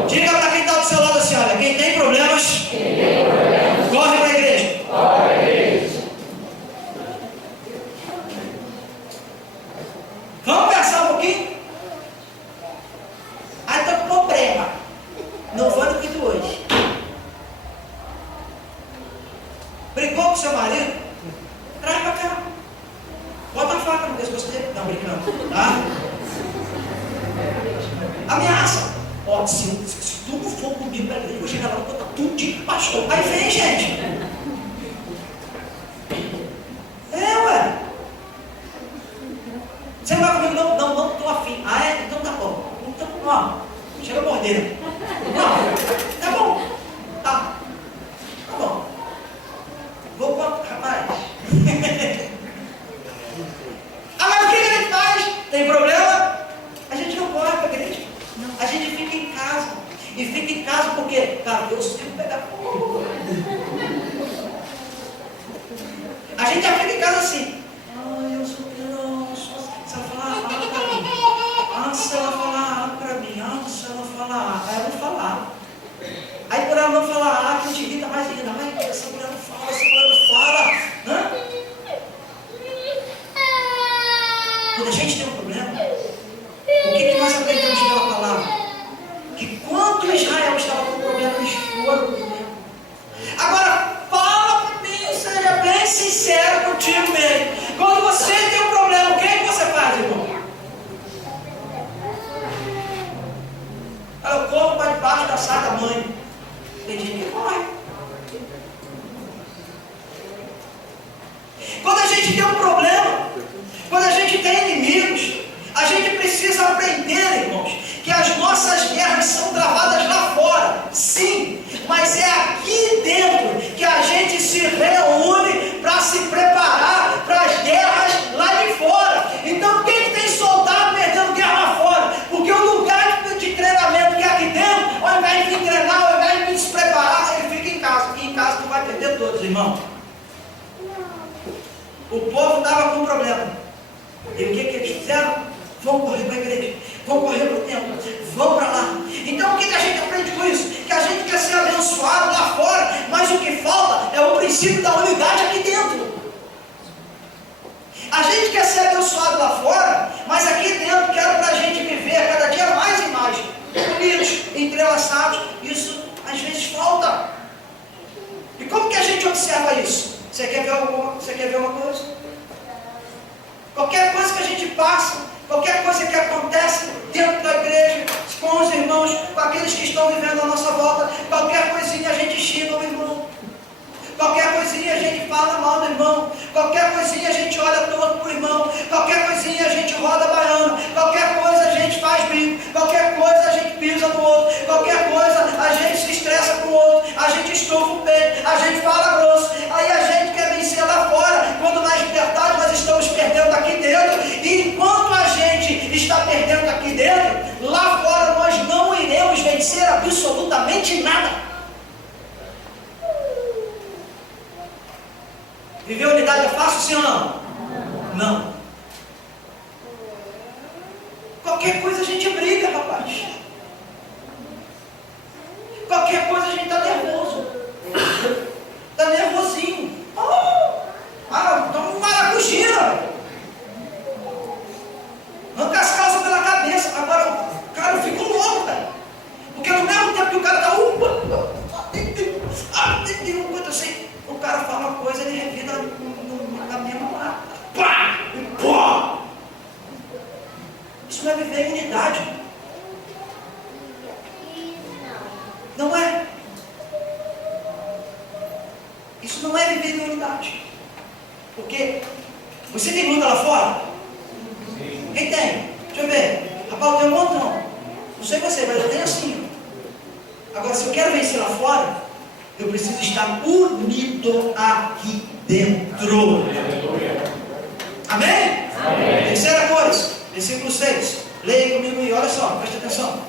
Diga para quem está do seu lado assim: olha, quem tem problemas, corre para a igreja. Vamos pensar um pouquinho? Aí está com problema. Não foi no quinto hoje. Brigou com seu marido? Traz para cá. Bota a faca no pescoço dele. Não, brincando, tá? Ameaça. Ó, se tu não for comigo para a igreja, eu vou chegar lá e vou botar tudo de pastor. Aí vem, gente. Ué. Você não vai comigo? Não estou afim. Ah, é? Então tá bom. Então, ó, chega a morder. Não, tá bom. Tá bom. Vou com rapaz. Agora o que a gente faz? Tem problema? A gente não corre para a igreja. A gente fica em casa. E fica em casa porque, cara, eu sinto pegar fogo. A gente já fica em casa assim. Eu sou se ela falar para mim. Se ela falar para mim. Se ela falar, aí eu vou falar. Aí por ela não falar, que a gente irrita mais ainda. Ai, essa mulher não fala, essa mulher não fala. Hã? Quando a gente tem um problema, o que nós aprendemos pela palavra? Que quando Israel estava com problema, eles foram o problema. Agora, fala para mim, seja bem sincero contigo mesmo. Quando você tem um problema, o que é que você faz, irmão? Eu corro para debaixo da sala da mãe. Tem gente que corre. Quando a gente tem um problema, quando a gente tem inimigos, a gente precisa aprender, irmãos, que as nossas guerras são travadas lá fora, sim, mas é aqui dentro que a gente se reúne para se preparar para as guerras lá de fora. Então, quem que tem soldado perdendo guerra lá fora? Porque o lugar de treinamento que é aqui dentro, ao invés de treinar, ao invés de se preparar, ele fica em casa. E em casa tu vai perder todos, irmão. O povo estava com um problema. E o que eles fizeram? Vão correr para a igreja, vão correr para o templo, vão para lá. Então o que a gente aprende com isso? Que a gente quer ser abençoado lá fora, mas o que falta é o princípio da unidade aqui dentro. A gente quer ser abençoado lá fora, mas aqui dentro quero para a gente viver cada dia mais e mais unidos, entrelaçados. Isso às vezes falta. E como que a gente observa isso? Você quer ver uma coisa? Qualquer coisa que a gente passa, qualquer coisa que acontece dentro da igreja, com os irmãos, com aqueles que estão vivendo à nossa volta, qualquer coisinha a gente xinga o irmão. Qualquer coisinha a gente fala mal do irmão. Qualquer coisinha a gente olha torto para o irmão. Qualquer coisinha a gente roda baiano. Qualquer coisa a gente faz bico. Qualquer coisa a gente pisa no outro. Qualquer coisa a gente se estressa com o outro. A gente estufa o peito. A gente fala grosso. Aí a gente quer vencer lá fora. Quando na verdade nós estamos perdendo aqui dentro. E enquanto a gente está perdendo aqui dentro, lá fora nós não iremos vencer absolutamente nada. Viver unidade é fácil, sim ou não? Não. Qualquer coisa a gente briga, rapaz. Isso não é viver em unidade. Porque você tem luta lá fora? Quem tem? Deixa eu ver. Rapaz, eu tenho um montão. Não sei você, mas eu tenho assim. Agora, se eu quero vencer lá fora, eu preciso estar unido aqui dentro. Amém? Amém. Terceira coisa, versículo 6. Leia comigo e olha só, preste atenção.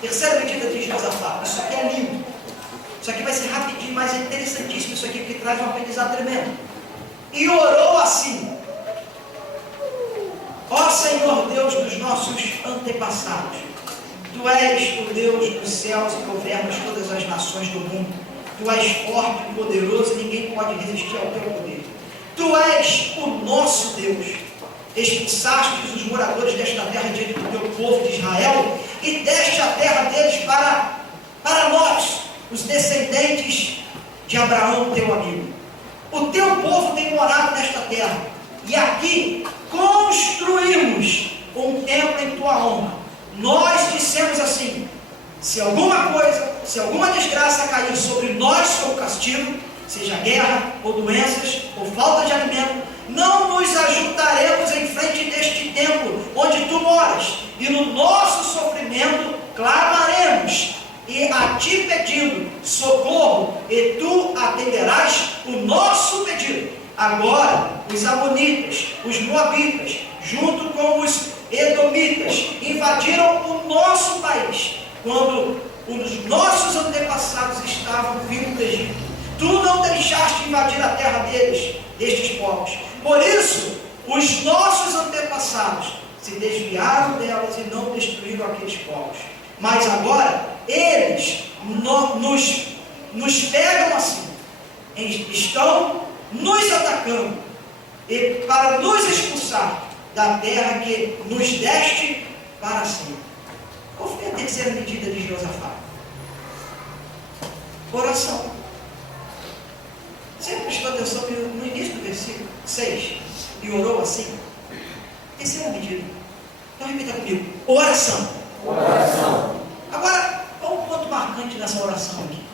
Terceira medida de Josafá. Isso aqui é lindo. Isso aqui vai ser rapidinho, mas é interessantíssimo. Isso aqui porque traz um aprendizado tremendo. E orou assim: ó Senhor Deus dos nossos antepassados, Tu és o Deus dos céus e governas todas as nações do mundo. Tu és forte e poderoso e ninguém pode resistir ao Teu poder. Tu és o nosso Deus. Expulsaste os moradores desta terra diante do Teu povo de Israel e deste a terra deles para nós, os descendentes de Abraão, Teu amigo. O Teu povo tem morado nesta terra e aqui construímos um templo em Tua honra. Nós dissemos assim: se alguma desgraça cair sobre nós como castigo, seja guerra, ou doenças, ou falta de alimento, não nos ajuntaremos em frente deste templo onde Tu moras, e no nosso sofrimento clamaremos, e a Ti pedindo socorro, e Tu atenderás o nosso pedido. Agora, os amonitas, os moabitas, junto com os edomitas, invadiram o nosso país, quando os nossos antepassados estavam vindo do Egito. Tu não deixaste invadir a terra destes povos. Por isso, os nossos antepassados se desviaram delas e não destruíram aqueles povos. Mas agora, eles nos pegam assim, estão nos atacando, e para nos expulsar da terra que nos deste para sempre. Qual foi a terceira medida de Josafá? Oração. Você prestou atenção no início do versículo 6? E orou assim? Terceira medida. Então repita comigo: oração. Oração. Agora, qual o ponto marcante nessa oração aqui?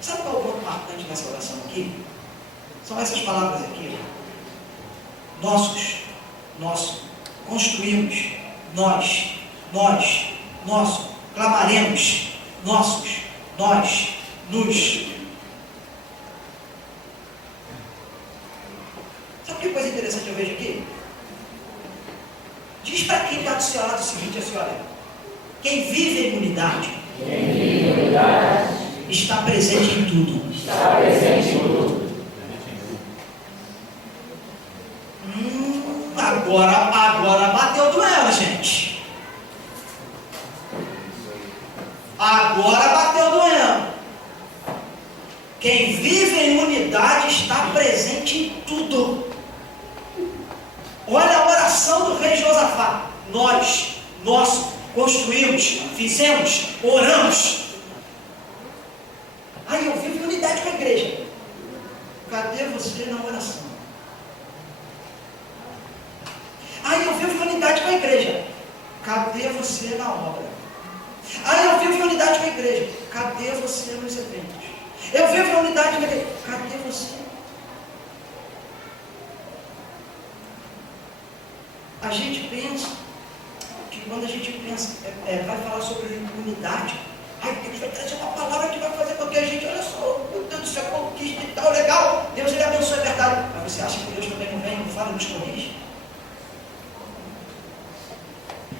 Sabe qual é o ponto marcante nessa oração aqui? São essas palavras aqui. Nosso, construímos, nós, nosso, clamaremos, nossos, nós, nos. Sabe que coisa interessante eu vejo aqui? Diz para quem está do seu lado o seguinte, assim, olha: quem vive em unidade, está presente em tudo. Está presente em tudo. Agora bateu doendo, gente. Agora bateu doendo. Quem vive em unidade está presente em tudo. Olha a oração do rei Josafá. Nós construímos, fizemos, oramos. Aí eu vivo em unidade com a igreja. Cadê você na oração? Aí eu vivo em unidade com a igreja. Cadê você na obra? Aí eu vivo em unidade com a igreja. Cadê você nos eventos? Eu vivo em unidade com a igreja. Cadê você? A gente pensa que quando a gente pensa, vai falar sobre unidade, ai, Deus vai trazer uma palavra que vai fazer com que a gente, olha só, meu Deus do céu, conquista e tal, legal, Deus ele abençoe, é verdade. Mas você acha que Deus também não vem, não fala, nos corrige?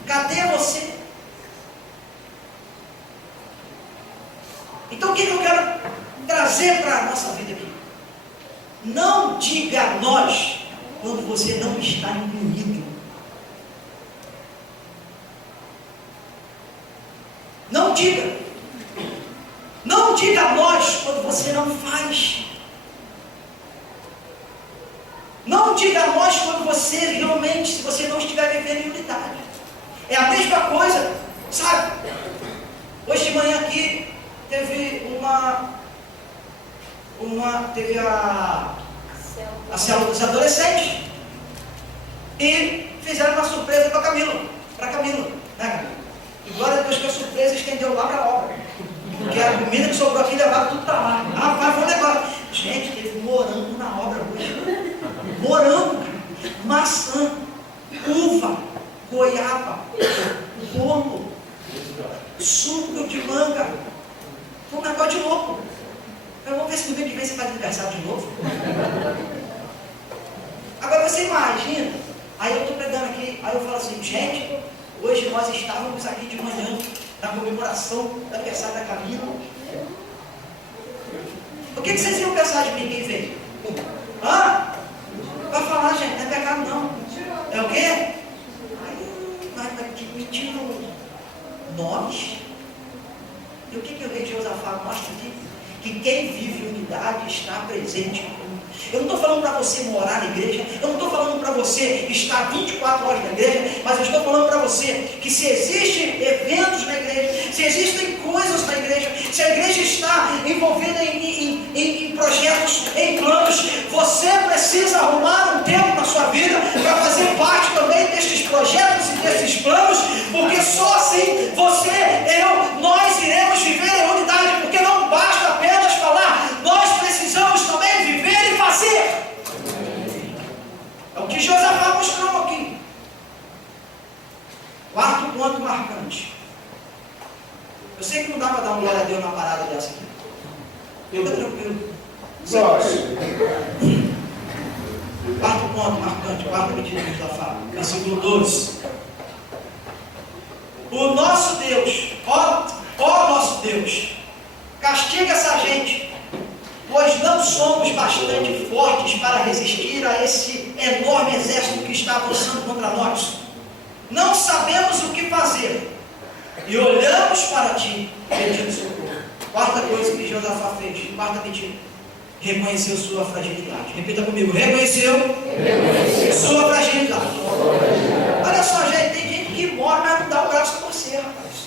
Cadê você? Então o que eu quero trazer para a nossa vida aqui? Não diga nós quando você não está incluído. Não diga. Não diga nós quando você não faz. Não diga nós quando você realmente, se você não estiver vivendo em unidade. É a mesma coisa, sabe? Hoje de manhã aqui teve teve a célula dos adolescentes e fizeram uma surpresa para Camila, né, Camila? E glória a Deus que a surpresa estendeu lá para a obra. Porque a comida que sobrou aqui levaram tudo para lá. Rapaz, foi um negócio. Gente, teve morango na obra hoje. Morango, maçã, uva, goiaba, bolo, suco de manga. Foi um negócio de louco. Eu vou ver se no mês que vem você faz aniversário de novo. Agora você imagina, aí eu estou pegando aqui, aí eu falo assim, gente, hoje nós estávamos aqui de manhã na comemoração do aniversário da Camila. O que vocês iam pensar de mim, quem veio? Hã? Vai falar, gente, não é pecado não. É o quê? Mas me tiram nomes. E o que o rei Josafá mostra aqui? Que quem vive unidade está presente. Eu não estou falando para você morar na igreja, eu não estou falando para você estar 24 horas na igreja, mas eu estou falando para você que se existem eventos na igreja, se existem coisas na igreja, se a igreja está envolvida em projetos, em planos, você precisa arrumar um tempo na sua vida para fazer parte também destes projetos e desses planos, porque só assim nós iremos viver em unidade, porque não basta apenas falar, nós precisamos também viver e fazer. É o que Josafá mostrou aqui. Quarto ponto marcante. Eu sei que não dá para dar um glória a Deus numa parada dessa aqui. Fica tranquilo. Quarto ponto marcante, quarta medida de Josafá, versículo 12. O nosso Deus, ó nosso Deus, castiga essa gente, pois não somos bastante fortes para resistir a esse enorme exército que está avançando contra nós. Não sabemos o que fazer e olhamos para ti pedindo socorro. Quarta coisa que Josafá fez, quarta medida, reconheceu sua fragilidade. Repita comigo, reconheceu sua fragilidade. Olha só, gente, tem gente que morre, mas não dá o braço a torcer, rapaz.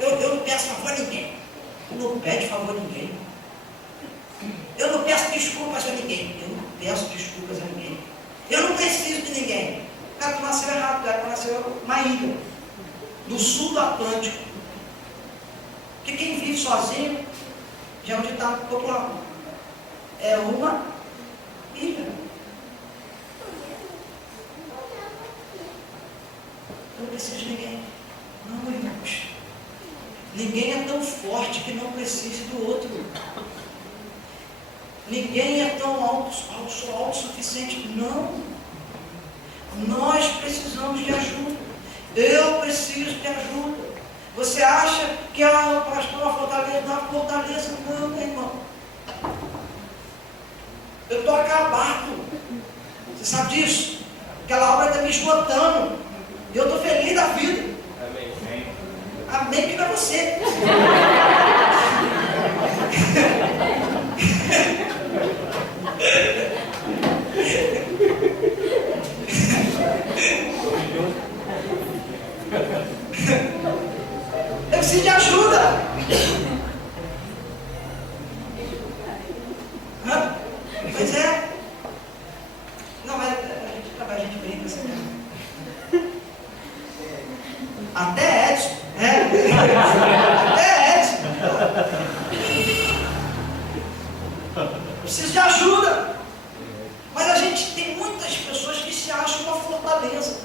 Eu não peço favor a ninguém. Não pede favor a ninguém. Eu não peço desculpas a ninguém. Eu não peço desculpas a ninguém. Eu não preciso de ninguém. O cara que nasceu errado, o cara que nasceu na ilha, no sul do Atlântico. Porque quem vive sozinho, já é um ditado popular, é uma ilha. Eu não preciso de ninguém. Não, irmãos. Ninguém é tão forte que não precise do outro. Ninguém é tão autossuficiente. Não. Nós precisamos de ajuda. Eu preciso de ajuda. Você acha que o pastor uma fortaleza? Não, meu irmão. Eu estou acabado. Você sabe disso? Aquela obra está me esgotando. E eu estou feliz da vida. Amém para você. Eu preciso de ajuda. Pois é. Não, mas a gente brinca assim. Até Edson. Até Edson. Preciso de ajuda. Mas a gente tem muitas pessoas que se acham uma fortaleza.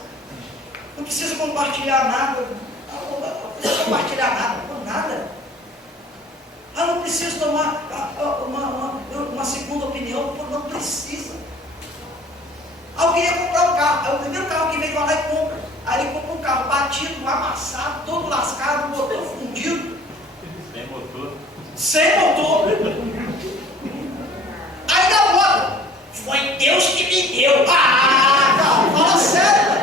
Não precisa compartilhar nada. Não precisa compartilhar nada. Nada. Não preciso tomar uma segunda opinião. Não precisa. Alguém ia comprar um carro. É o primeiro carro que vem lá e compra. Aí ele compra um carro batido, amassado, todo lascado, motor fundido. Sem motor. Sem motor. Aí dá moda. Foi Deus que me deu. Não, fala sério.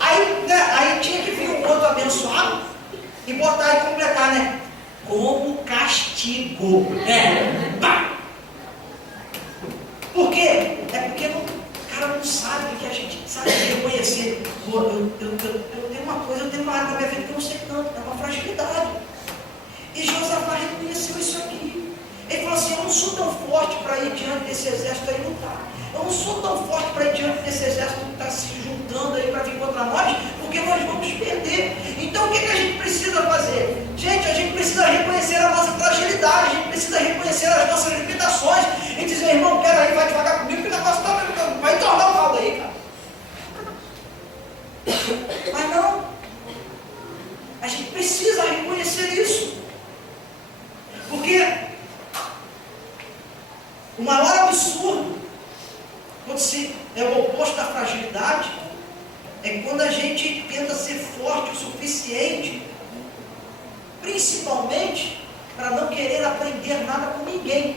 Aí tinha que vir um outro abençoado e botar e completar, né? Como castigo. Pá. Por quê? É porque o cara não sabe que a gente sabe reconhecer. Eu tenho uma coisa, eu tenho uma área da minha vida que eu não sei tanto, é uma fragilidade. forte para ir diante desse exército aí lutar. Eu não sou tão forte para ir diante desse exército que está se juntando aí para vir contra nós, porque nós vamos perder. Então o que a gente precisa fazer? Gente, a gente precisa reconhecer a nossa fragilidade, a gente precisa reconhecer as nossas limitações e dizer, irmão, peraí, vai devagar comigo, que o negócio vai tornar o caldo aí, cara. Mas não, a gente precisa reconhecer isso, porque o maior absurdo, quando é o oposto da fragilidade, é quando a gente tenta ser forte o suficiente, principalmente para não querer aprender nada com ninguém.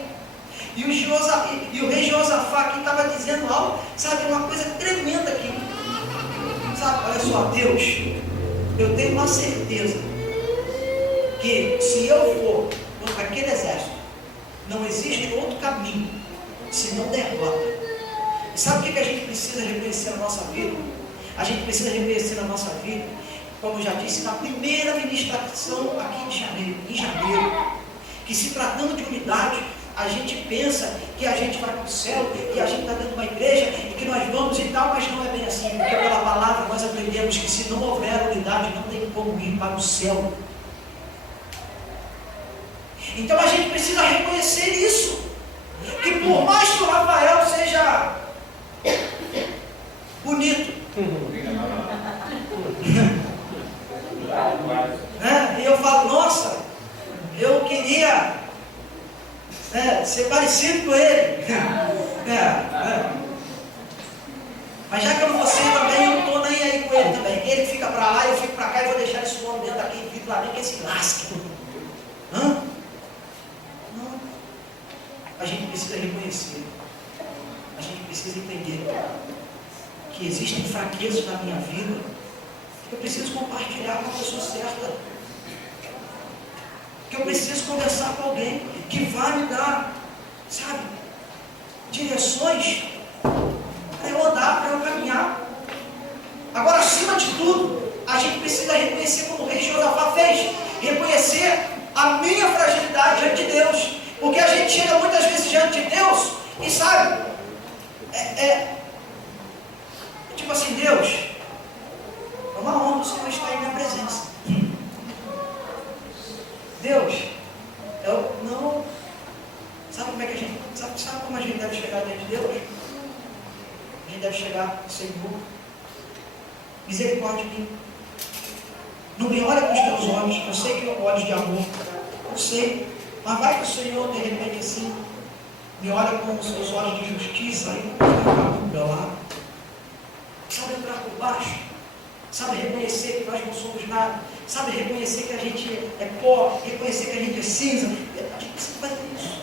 E o rei Josafá aqui estava dizendo algo, sabe, uma coisa tremenda aqui. Sabe, olha só, Deus, eu tenho uma certeza que se eu for contra aquele exército, não existe outro caminho senão derrota. E sabe o que a gente precisa reconhecer na nossa vida? A gente precisa reconhecer na nossa vida, como eu já disse, na primeira ministração aqui em janeiro, que se tratando de unidade, a gente pensa que a gente vai para o céu, que a gente está dentro de uma igreja e que nós vamos e tal, mas não é bem assim, porque pela palavra nós aprendemos que se não houver unidade, não tem como ir para o céu. Então a gente precisa reconhecer isso, que por mais que o Rafael seja bonito, e eu falo, nossa, eu queria ser parecido com ele. Mas já que eu não vou ser também, eu não estou nem aí com ele também. Ele fica para lá, eu fico para cá e vou deixar esse homem dentro daqui, fico lá, nem que se lasque. Não. A gente precisa reconhecer, a gente precisa entender que existem fraquezas na minha vida que eu preciso compartilhar com a pessoa certa, que eu preciso conversar com alguém que vai me dar, sabe, direções para eu andar, para eu caminhar. Agora, acima de tudo, a gente precisa reconhecer, como o rei Josafá fez, reconhecer a minha fragilidade diante de Deus, porque a gente chega muitas vezes diante de Deus e sabe, tipo assim, Deus, é uma honra o Senhor estar em minha presença. Deus, eu não... Sabe como é que a gente... Sabe como a gente deve chegar diante de Deus? A gente deve chegar, Senhor, misericórdia de mim. Não me olha com os teus olhos, eu sei que eu olhos de amor, eu sei, mas vai que o Senhor, de repente assim, me olha com os seus olhos de justiça, aí do meu lado. Sabe entrar por baixo, sabe reconhecer que nós não somos nada, sabe reconhecer que a gente é pó, reconhecer que a gente é cinza. A gente precisa fazer isso.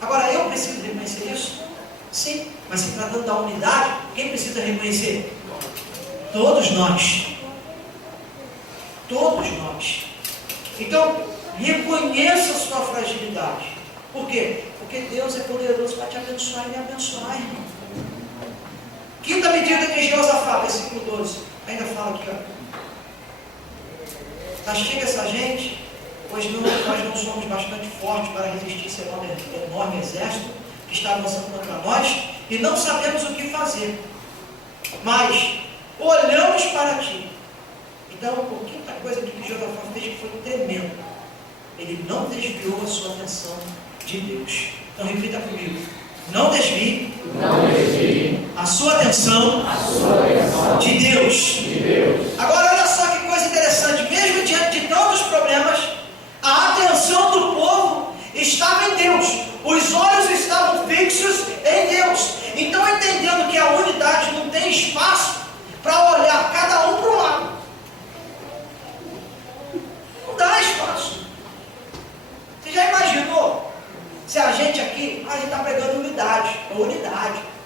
Agora, eu preciso reconhecer isso? Sim, mas se tratando da unidade, quem precisa reconhecer? Todos nós. Todos nós. Então, reconheça a sua fragilidade. Por quê? Porque Deus é poderoso para te abençoar e me abençoar, irmão. Quinta medida de Josafá, versículo 12. Ainda fala aqui, ó. Castiga essa gente, pois nós não somos bastante fortes para resistir esse enorme exército que está avançando contra nós e não sabemos o que fazer. Mas olhamos para ti. Então, a quinta coisa que Josafá fez que foi tremendo. Ele não desviou a sua atenção de Deus. Então repita comigo. Não desvie a sua atenção de Deus. Agora olha só que coisa interessante. Mesmo diante de tantos problemas, a atenção do povo estava em Deus. Os olhos estavam fixos em Deus. Então, entendendo que a unidade não tem espaço para olhar cada um para o lado. Não dá espaço. Você já imaginou? Se a gente aqui, a gente está pregando unidade,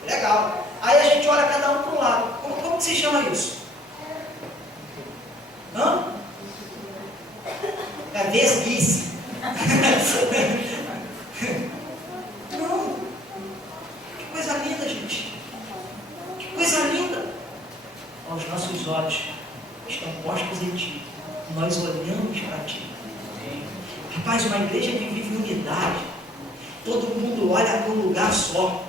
legal. Aí a gente olha cada um para um lado. Como que se chama isso? É vesguice. Não. Que coisa linda, gente. Que coisa linda. Os nossos olhos estão postos em ti. Nós olhamos para ti. Rapaz, uma igreja que vive unidade, todo mundo olha para um lugar só.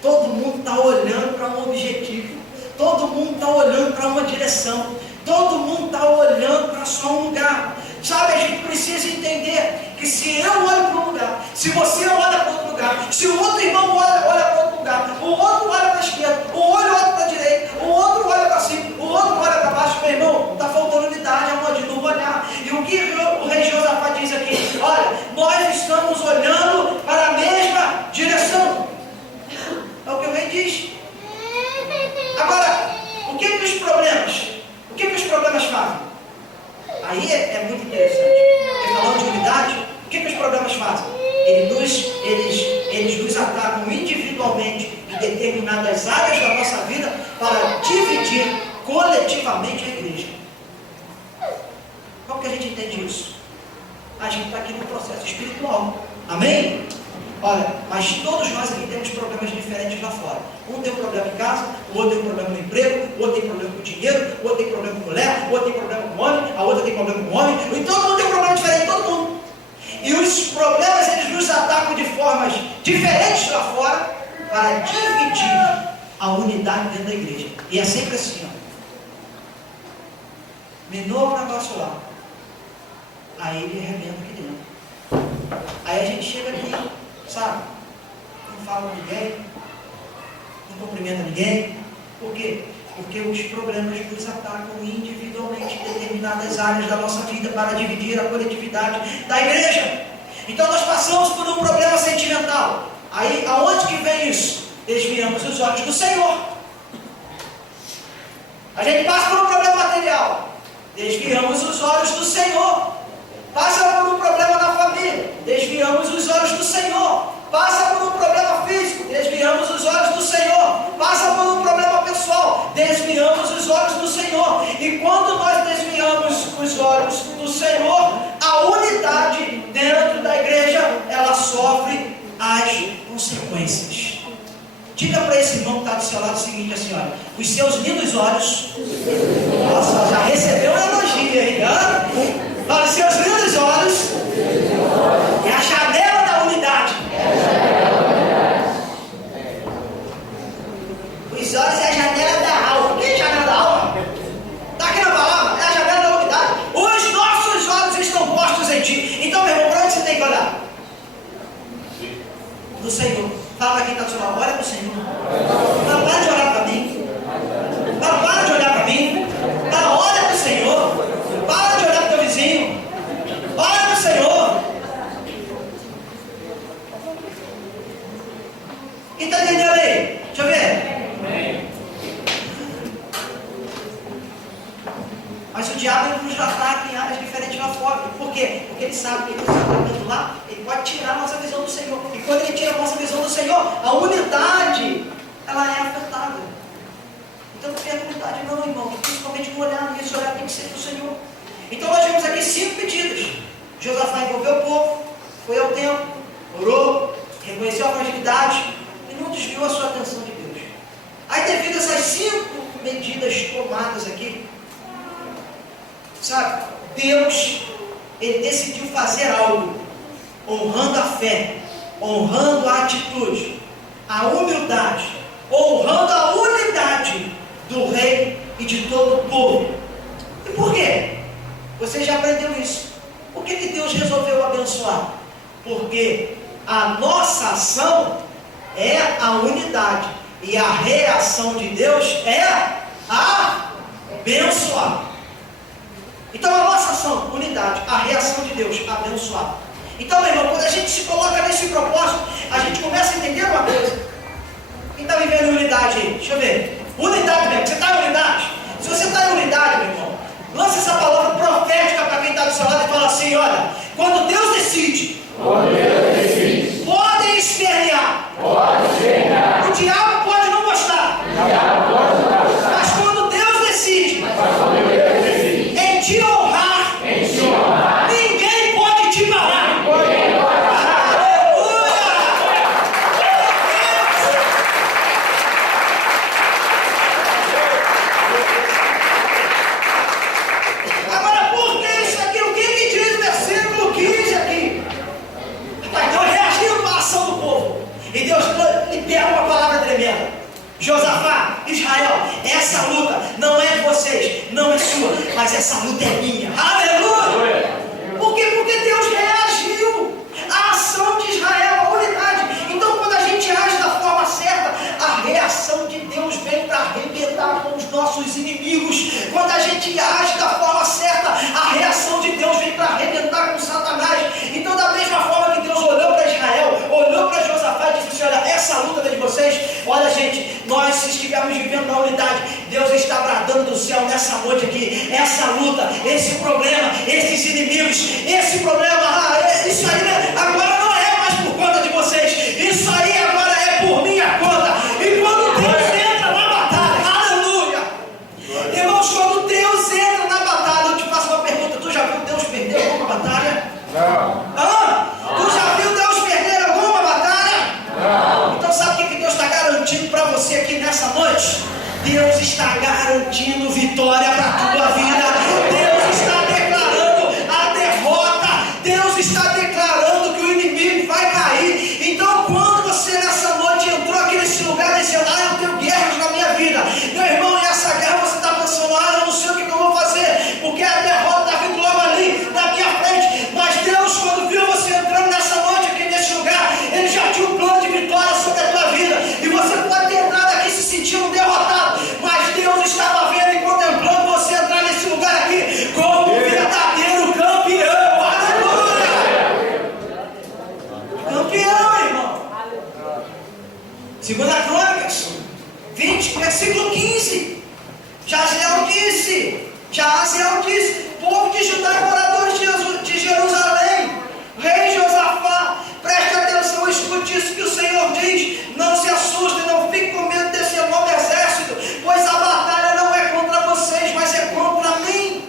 Todo mundo está olhando para um objetivo. Todo mundo está olhando para uma direção. Todo mundo está olhando para só um lugar. Sabe, a gente precisa entender que se eu olho para um lugar, se você olha para outro lugar, se o outro irmão olha para outro lugar, o outro olha para a esquerda, o outro olha para a direita, o outro olha para cima, o outro olha para baixo, meu irmão, está faltando unidade, aonde não olhar. E o que o rei Josafá diz aqui? Olha, nós estamos olhando para a mesma direção. É o que o rei diz. Agora, o que os problemas fazem? Aí é muito interessante. Porque falando de unidade, o que os problemas fazem? Eles nos atacam individualmente em determinadas áreas da nossa vida para dividir coletivamente a igreja. Como que a gente entende isso? A gente está aqui no processo espiritual. Amém? Olha, mas todos nós aqui temos problemas diferentes lá fora. Um tem um problema em casa, o outro tem um problema no emprego, o outro tem problema com dinheiro, o outro tem problema com mulher, o outro tem problema com homem, a outra tem problema com homem. Então todo mundo tem um problema diferente, todo mundo. E os problemas, eles nos atacam de formas diferentes lá fora para dividir a unidade dentro da igreja. E é sempre assim, ó. Menor o negócio lá. Aí ele arrebenta aqui dentro. Aí a gente chega aqui, sabe? Não fala com ninguém, não cumprimenta ninguém. Por quê? Porque os problemas nos atacam individualmente em determinadas áreas da nossa vida para dividir a coletividade da igreja. Então nós passamos por um problema sentimental. Aí, aonde que vem isso? Desviamos os olhos do Senhor. A gente passa por um problema material. Desviamos os olhos do Senhor. Passa por um problema na família. Desviamos os olhos do Senhor. Passa por um problema físico. Desviamos os olhos do Senhor. Passa por um problema pessoal. Desviamos os olhos do Senhor. E quando nós desviamos os olhos do Senhor, a unidade dentro da igreja, ela sofre as consequências. Diga para esse irmão que está do seu lado o seguinte, assim, olha, os seus lindos olhos, nossa, já recebeu um elogio aí, hein? Olha, os seus lindos olhos é a janela da unidade. Os olhos é a janela da alma. O que é a janela da alma? Está aqui na palavra, é a janela da unidade. Os nossos olhos estão postos em ti. Então, meu irmão, para onde você tem que olhar? Do Senhor. Fala para quem está do seu lado, olha para o Senhor. Fala, para de olhar para mim. Fala, para de olhar para mim. Fala, olha para o Senhor. Para de olhar para o teu vizinho. Olha para o Senhor. Quem está entendendo aí? Deixa eu ver. Mas o diabo nos ataca em áreas diferentes lá fora. Por quê? Porque ele sabe que ele está atacando lá, ele pode tirar a nossa visão do Senhor. E quando ele tira a nossa visão do Senhor, a unidade, ela é afetada. Então não tem a unidade não, irmão. Principalmente no olhar, nesse olhar tem que ser do Senhor. Então nós vemos aqui 5 pedidos. Josafá envolveu o povo, foi ao templo, orou, reconheceu a fragilidade e não desviou a sua atenção de Deus. Aí devido a essas 5 medidas tomadas aqui, sabe, Deus, ele decidiu fazer algo, honrando a fé, honrando a atitude, a humildade, honrando a unidade do rei e de todo o povo. E por quê? Você já aprendeu isso. Por que Deus resolveu abençoar? Porque a nossa ação é a unidade e a reação de Deus é abençoar. Então a nossa ação, unidade, a reação de Deus, abençoar. Então, meu irmão, quando a gente se coloca nesse propósito, a gente começa a entender uma coisa. Quem está vivendo unidade aí? Deixa eu ver. Unidade mesmo, você está em unidade? Se você está em unidade, meu irmão, lança essa palavra profética para quem está do seu lado e fala assim, olha, quando Deus decide, podem espernear. O diabo pode não gostar. Mas quando Deus decide, em te honrar, ninguém pode te parar. mas essa luta é minha. Aleluia! Por quê? Porque Deus reagiu à ação de Israel, à unidade. Então, quando a gente age da forma certa, a reação de Deus vem para arrebentar com os nossos inimigos. Quando a gente age da forma certa, a reação de Deus vem para arrebentar com Satanás. Então, da mesma forma que Deus olhou para Israel, olhou para Josafá e disse assim: olha, essa luta é de vocês. Olha, gente, nós, se estivermos vivendo na unidade, Deus está bradando do céu nessa noite aqui. Essa luta, esse problema, esses inimigos, esse problema, isso aí agora não é mais por conta de vocês. Isso aí agora é por minha conta. E quando Deus entra na batalha, aleluia! Irmãos, quando Deus entra na batalha, eu te faço uma pergunta: tu já viu Deus perder alguma batalha? Não. Tu já viu Deus perder alguma batalha? Não. Então sabe o que Deus está garantindo para você aqui nessa noite? Deus está garantindo vitória para a tua vida. Deus está declarando a derrota. Deus está declarando que o inimigo vai cair. Então, quando você nessa noite entrou aqui nesse lugar dizendo: eu tenho guerras na minha vida, meu irmão, e essa guerra você está pensando: eu não sei o que eu vou fazer, porque a derrota está vindo logo ali na minha frente. Mas Deus, quando viu você entrando nessa noite aqui nesse lugar, Ele já tinha um plano de vitória sobre a tua vida. E você pode ter entrado aqui se sentindo derrotado, mas Deus estava vendo e contemplando você entrar nesse lugar aqui como um verdadeiro campeão. Aleluia! Campeão, irmão. 2 Crônicas 20, versículo 15. Jaziel disse: povo de Judá e moradores de Jerusalém, rei Josafá, preste atenção, escute isso que o Senhor diz. Não se assustem, não fiquem com medo desse enorme exército, pois a batalha não é contra vocês, mas é contra mim.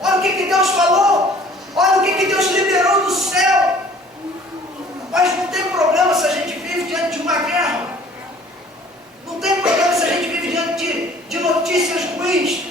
Olha o que Deus falou. Olha o que Deus liberou do céu. Mas não tem problema se a gente vive diante de uma guerra. Não tem problema se a gente vive diante de notícias ruins.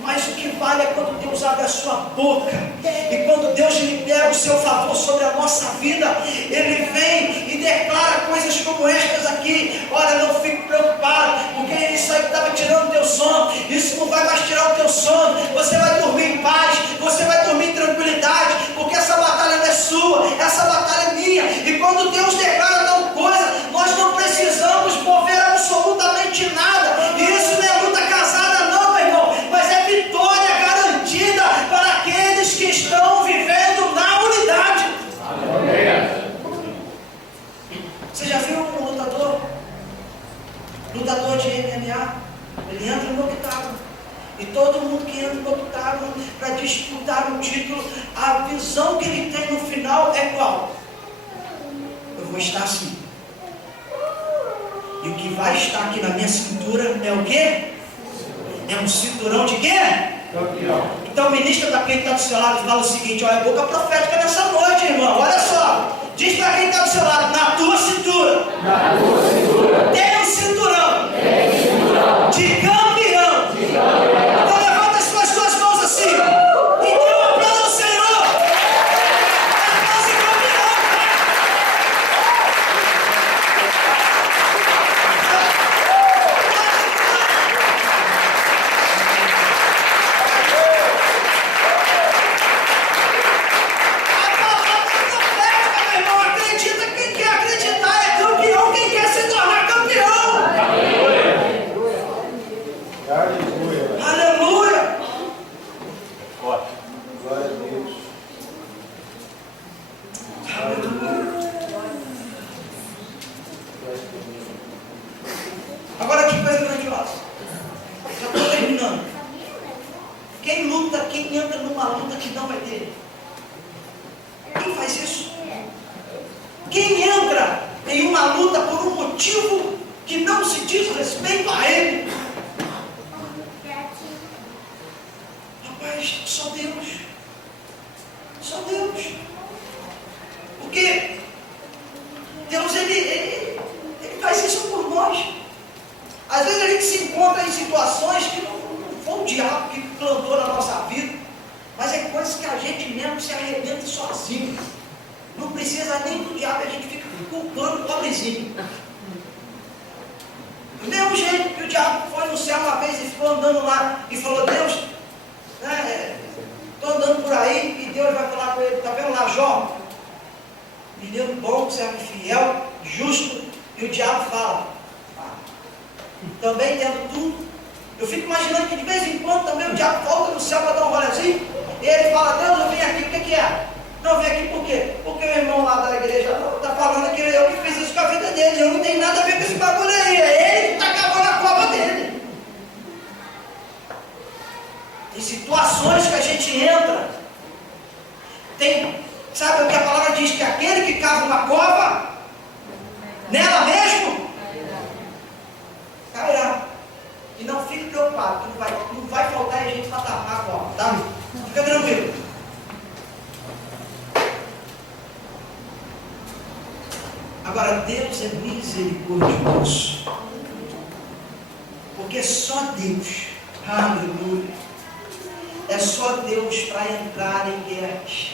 Mas o que vale é quando Deus abre a sua boca. E quando Deus libera o seu favor sobre a nossa vida, Ele vem e declara coisas como estas aqui. Olha, não fique preocupado, porque isso aí estava tirando o teu sono. Isso não vai mais tirar o teu sono. Você vai dormir em paz, você vai dormir em tranquilidade, porque essa batalha não é sua, essa batalha é minha. E quando Deus declara tal coisa, nós não precisamos mover absolutamente nada. E isso não é luta casada não, meu irmão, mas é vitória garantida para aqueles que estão vivendo na unidade. Você já viu um lutador de MMA? Ele entra no octágono, e todo mundo que entra no octágono para disputar um título, a visão que ele tem no final é qual? Eu vou estar assim, e o que vai estar aqui na minha cintura é o quê? É um cinturão de quê? Campeão. Então, ministra para quem está do seu lado e fala o seguinte: olha, boca profética nessa noite, irmão. Olha só, diz para quem está do seu lado: na tua cintura, tem um cinturão, de campeão. Então, levanta as suas mãos assim e dê um aplauso ao Senhor. Aplauso de campeão. Acredita, quem quer acreditar é campeão, quem quer se tornar campeão. Aleluia. Aleluia. Glória a Deus. Agora que coisa grandiosa. Já estou terminando. Quem luta, quem entra numa luta que não é dele? Quem faz isso? Quem entra em uma luta por um motivo que não se diz respeito a ele? Rapaz, só Deus. Só Deus. Porque Deus, ele faz isso por nós. Às vezes a gente se encontra em situações que não foi o diabo que plantou na nossa vida, mas é coisas que a gente mesmo se arrebenta sozinho. Não precisa nem do diabo, a gente fica culpando o pobrezinho. Do mesmo jeito que o diabo foi no céu uma vez e ficou andando lá e falou: Deus, andando por aí e Deus vai falar com ele, está vendo lá Jó? Menino bom, servo fiel, justo, e o diabo fala, também tendo tudo. Eu fico imaginando que de vez em quando também o diabo volta no céu para dar um rolezinho, e ele fala, Deus, eu vim aqui, o que é? Não, eu vim aqui por quê? Porque o irmão lá da igreja está falando que eu que fiz isso com a vida dele, eu não tenho nada a ver com esse bagulho aí, é ele que está cavando a cova dele. Tem situações que a gente entra, sabe o que a palavra diz? Que aquele que cava uma cova, nela mesmo, cairá. E não fique preocupado, que não vai faltar gente para tapar a cova, tá? Fica tranquilo. Agora, Deus é misericordioso, porque só Deus, aleluia, é só Deus para entrar em guerras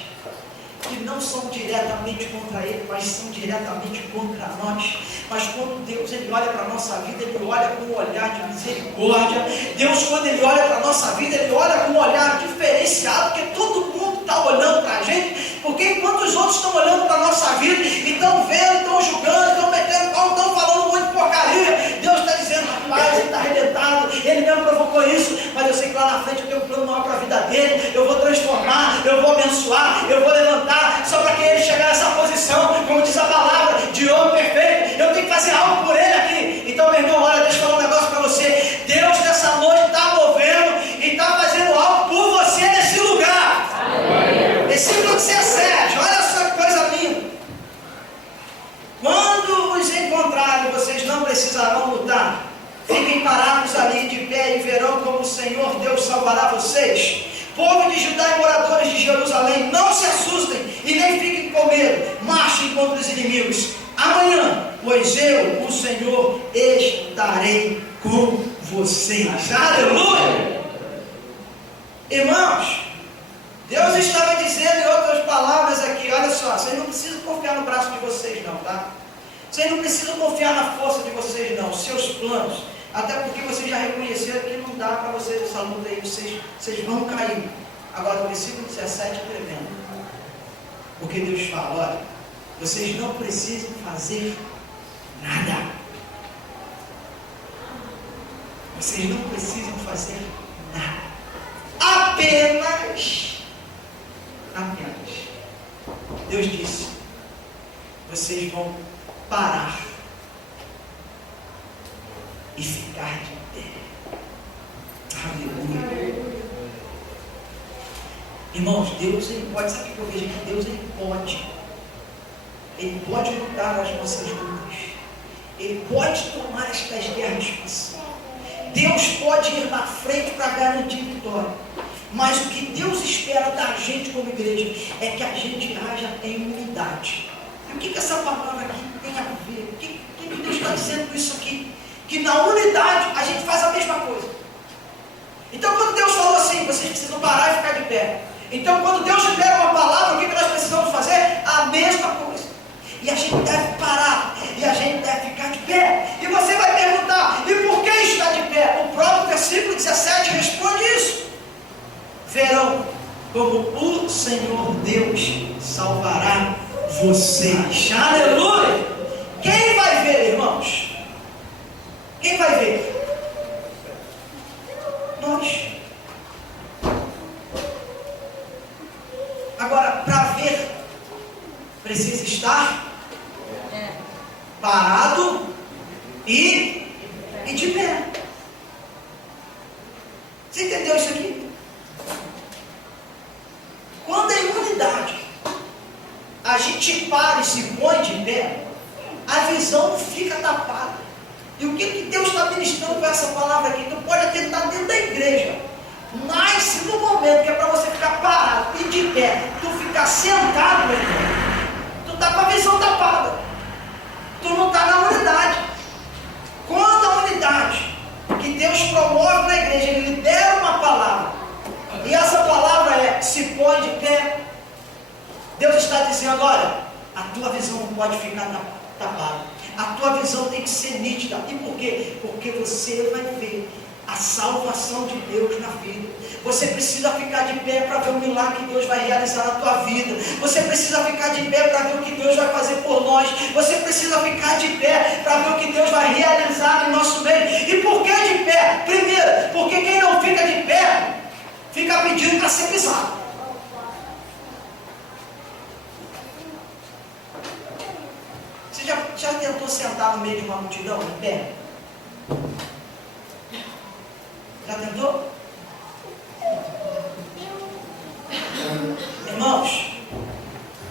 que não são diretamente contra Ele, mas são diretamente contra nós. Mas quando Deus ele olha para a nossa vida, Ele olha com um olhar de misericórdia. Deus, quando Ele olha para a nossa vida, Ele olha com um olhar diferenciado, porque todo mundo está olhando para a gente, porque enquanto os outros estão olhando para a nossa vida, e estão vendo, estão julgando, estão metendo pau, estão falando muito de porcaria, Deus está dizendo, rapaz, ele está arrebentado, ele mesmo provocou isso, mas eu sei que lá na frente eu tenho um plano maior para a vida dele, eu vou transformar, eu vou abençoar, eu vou levantar, só para que ele chegar nessa posição, como diz a palavra, de homem perfeito, eu tenho que fazer algo por ele aqui. Então, meu irmão, olha, deixa eu falar um negócio para você, Deus nessa noite está movendo e está fazendo algo por você nesse lugar. Versículo 17, olha só que coisa linda. Quando os encontrarem, vocês não precisarão lutar. Fiquem parados ali de pé e verão como o Senhor Deus salvará vocês. Povo de Judá e moradores de Jerusalém, não se assustem e nem fiquem com medo. Marchem contra os inimigos. Amanhã, pois eu, o Senhor, estarei com vocês. Aleluia! Irmãos, Deus estava dizendo em outras palavras aqui, olha só, vocês não precisam confiar no braço de vocês não, tá? Vocês não precisam confiar na força de vocês não, seus planos, até porque vocês já reconheceram que não dá para vocês essa luta aí, vocês vão cair. Agora o versículo 17 é tremendo, porque Deus fala, olha, vocês não precisam fazer nada. Vocês não precisam fazer nada. Apenas. Deus disse, vocês vão parar e ficar de pé. Aleluia. Irmãos, Deus ele pode, sabe o que eu vejo aqui? Deus ele pode lutar nas nossas lutas. Ele pode tomar estas guerras passar. Deus pode ir na frente para garantir vitória. Mas o que Deus espera da gente como igreja é que a gente haja em unidade. E o que essa palavra aqui tem a ver? O que Deus está dizendo com isso aqui? Que na unidade a gente faz a mesma coisa. Então quando Deus falou assim, vocês precisam parar e ficar de pé. Então quando Deus libera uma palavra, o que nós precisamos fazer? A mesma coisa. E a gente deve parar, e a gente deve ficar de pé. E você vai perguntar, e por que está de pé? O próprio versículo 17 responde isso. Verão como o Senhor Deus salvará vocês. Aleluia! Quem vai ver, irmãos? Quem vai ver? Nós. Agora, para ver, precisa estar parado e de pé. Você entendeu isso aqui? Quando em unidade a gente para e se põe de pé, a visão fica tapada. E o que Deus está ministrando com essa palavra aqui? Tu pode até estar dentro da igreja, mas se no momento que é para você ficar parado e de pé, tu ficar sentado, meu irmão, tu está com a visão tapada, tu não está na unidade. Quando a unidade que Deus promove na igreja, Ele libera uma palavra, e essa palavra é, se põe de pé, Deus está dizendo, olha, a tua visão não pode ficar tapada, a tua visão tem que ser nítida. E por quê? Porque você vai ver a salvação de Deus na vida, Você precisa ficar de pé para ver o milagre que Deus vai realizar na tua vida. Você precisa ficar de pé para ver o que Deus vai fazer por nós. Você precisa ficar de pé para ver o que Deus vai realizar no nosso meio. E por que de pé? Primeiro, porque quem não fica de pé, fica pedindo para ser pisado. Você já tentou sentar no meio de uma multidão, em pé? Já tentou? Irmãos,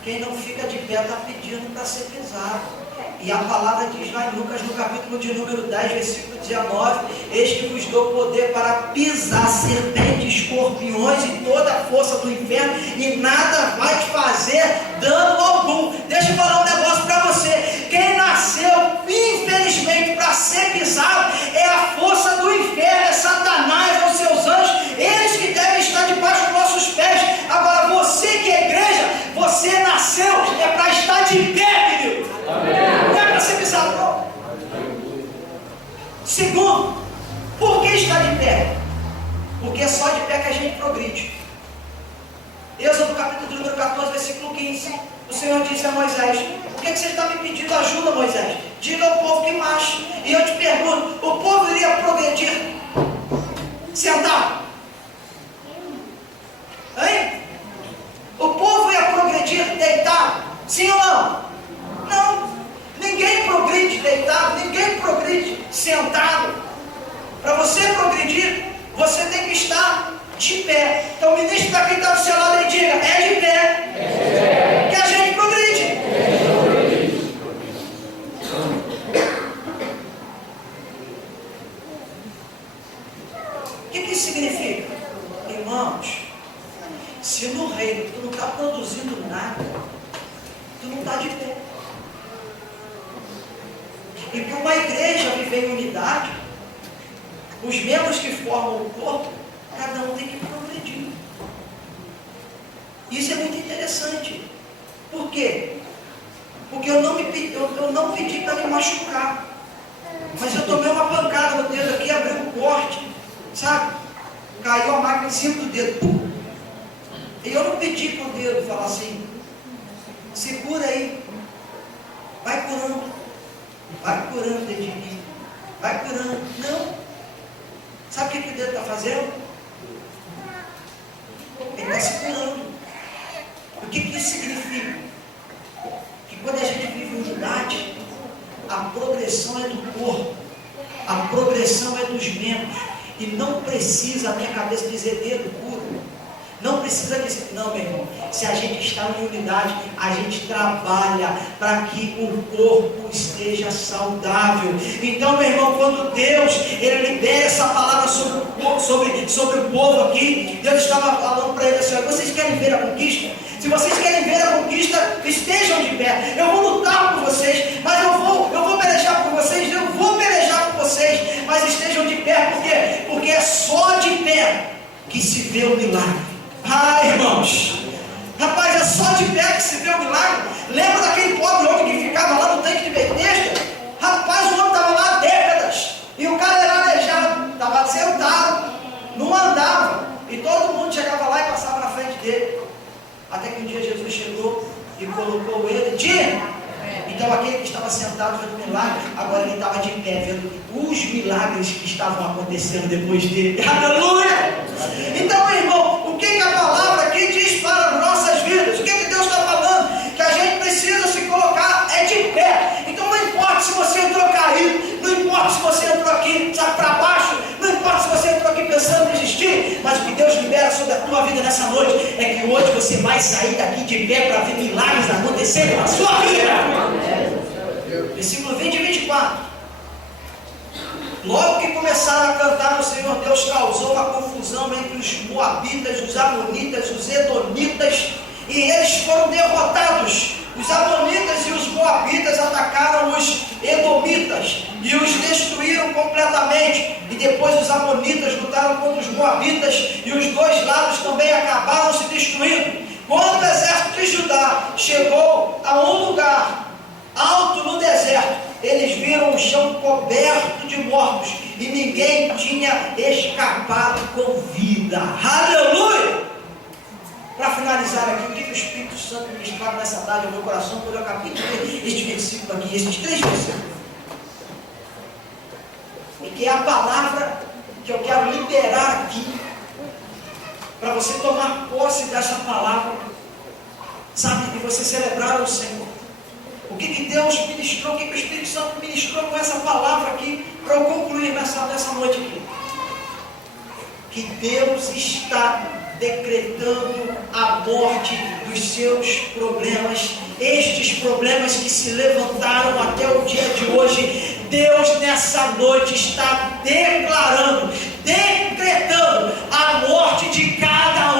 quem não fica de pé está pedindo para ser pisado. E a palavra diz lá em Lucas, no capítulo de número 10, versículo 19: eis que vos dou poder para pisar serpentes, escorpiões e toda a força do inferno, e nada vai te fazer dano algum. Deixa eu falar um negócio para você. Quem nasceu, infelizmente, para ser pisado é a força do inferno, é Satanás, são seus anjos, eles que devem estar debaixo dos nossos pés. Agora, você que é igreja, você nasceu é para estar de pé, querido. Não é para ser pisado, não. Segundo, por que está de pé? Porque é só de pé que a gente progride. Êxodo capítulo número 14, versículo 15. O Senhor disse a Moisés: por que você está me pedindo ajuda, Moisés? Diga ao povo que marche. E eu te pergunto, o povo iria progredir sentado? Hein? O povo ia progredir deitado? Sim ou não? Não. Ninguém progride deitado, ninguém progride sentado. Para você progredir, você tem que estar de pé. Então, ministro, para quem está do seu lado, ele diga: é de pé que a gente progride. O que isso significa? Irmãos, se no reino tu não está produzindo nada, tu não está de pé. E para uma igreja viver em unidade, os membros que formam o corpo, cada um tem que progredir. Isso é muito interessante. Por quê? Porque eu não pedi para me machucar, mas eu tomei uma pancada no dedo aqui, abriu um corte, sabe? Caiu a máquina em cima do dedo. E eu não pedi para o dedo falar assim: segura aí, vai curando. Vai curando, dedinho. Vai curando. Não. Sabe o que o dedo está fazendo? Ele está se curando. O que isso significa? Que quando a gente vive em unidade, a progressão é do corpo, a progressão é dos membros. E não precisa a minha cabeça dizer dedo, cura. Não precisa dizer, não, meu irmão. Se a gente está em unidade, a gente trabalha para que o corpo esteja saudável. Então, meu irmão, quando Deus ele libera essa palavra sobre o povo aqui, Deus estava falando para ele assim: vocês querem ver a conquista? Se vocês querem ver a conquista, estejam de pé. Eu vou lutar por vocês, mas eu vou pelejar por vocês, eu vou pelejar por vocês, mas estejam de pé. Por quê? Porque é só de pé que se vê o milagre. Irmãos, rapaz, é só de pé que se vê o milagre. Lembra daquele pobre homem que ficava lá no tanque de Betesda? Rapaz, o homem estava lá há décadas, e o cara era aleijado, estava sentado, não andava, e todo mundo chegava lá e passava na frente dele, até que um dia Jesus chegou e colocou ele de... Então aquele que estava sentado vendo o milagre, agora ele estava de pé vendo os milagres que estavam acontecendo depois dele. Aleluia! Então, meu irmão, o que a palavra aqui diz para as nossas vidas? O que Deus está falando? Que a gente precisa se colocar de pé. Então não importa se você entrou caído, não importa se você entrou aqui, sabe, para baixo, não importa se você entrou aqui pensando em desistir, mas o que Deus libera sobre a tua vida nessa noite é que hoje você vai sair daqui de pé para ver milagres acontecerem na sua vida. Versículo 20 e 24. Logo que começaram a cantar, o Senhor Deus causou uma confusão entre os moabitas, os amonitas, os edomitas, e eles foram derrotados. Os amonitas e os moabitas atacaram os edomitas e os destruíram completamente. E depois os amonitas lutaram contra os moabitas e os dois lados também acabaram se destruindo. Quando o exército de Judá chegou a um lugar alto no deserto, eles viram o chão coberto de mortos e ninguém tinha escapado com vida. Aleluia! Para finalizar aqui, o que o Espírito Santo ministrava nessa tarde no meu coração, quando eu acabei de ler este versículo aqui, esses 3 versículos. E que é a palavra que eu quero liberar aqui, para você tomar posse dessa palavra, sabe, e você celebrar o Senhor. O que Deus ministrou, o que o Espírito Santo ministrou com essa palavra aqui, para eu concluir nessa noite aqui. Que Deus está decretando a morte dos seus problemas, estes problemas que se levantaram até o dia de hoje. Deus nessa noite está declarando, decretando a morte de cada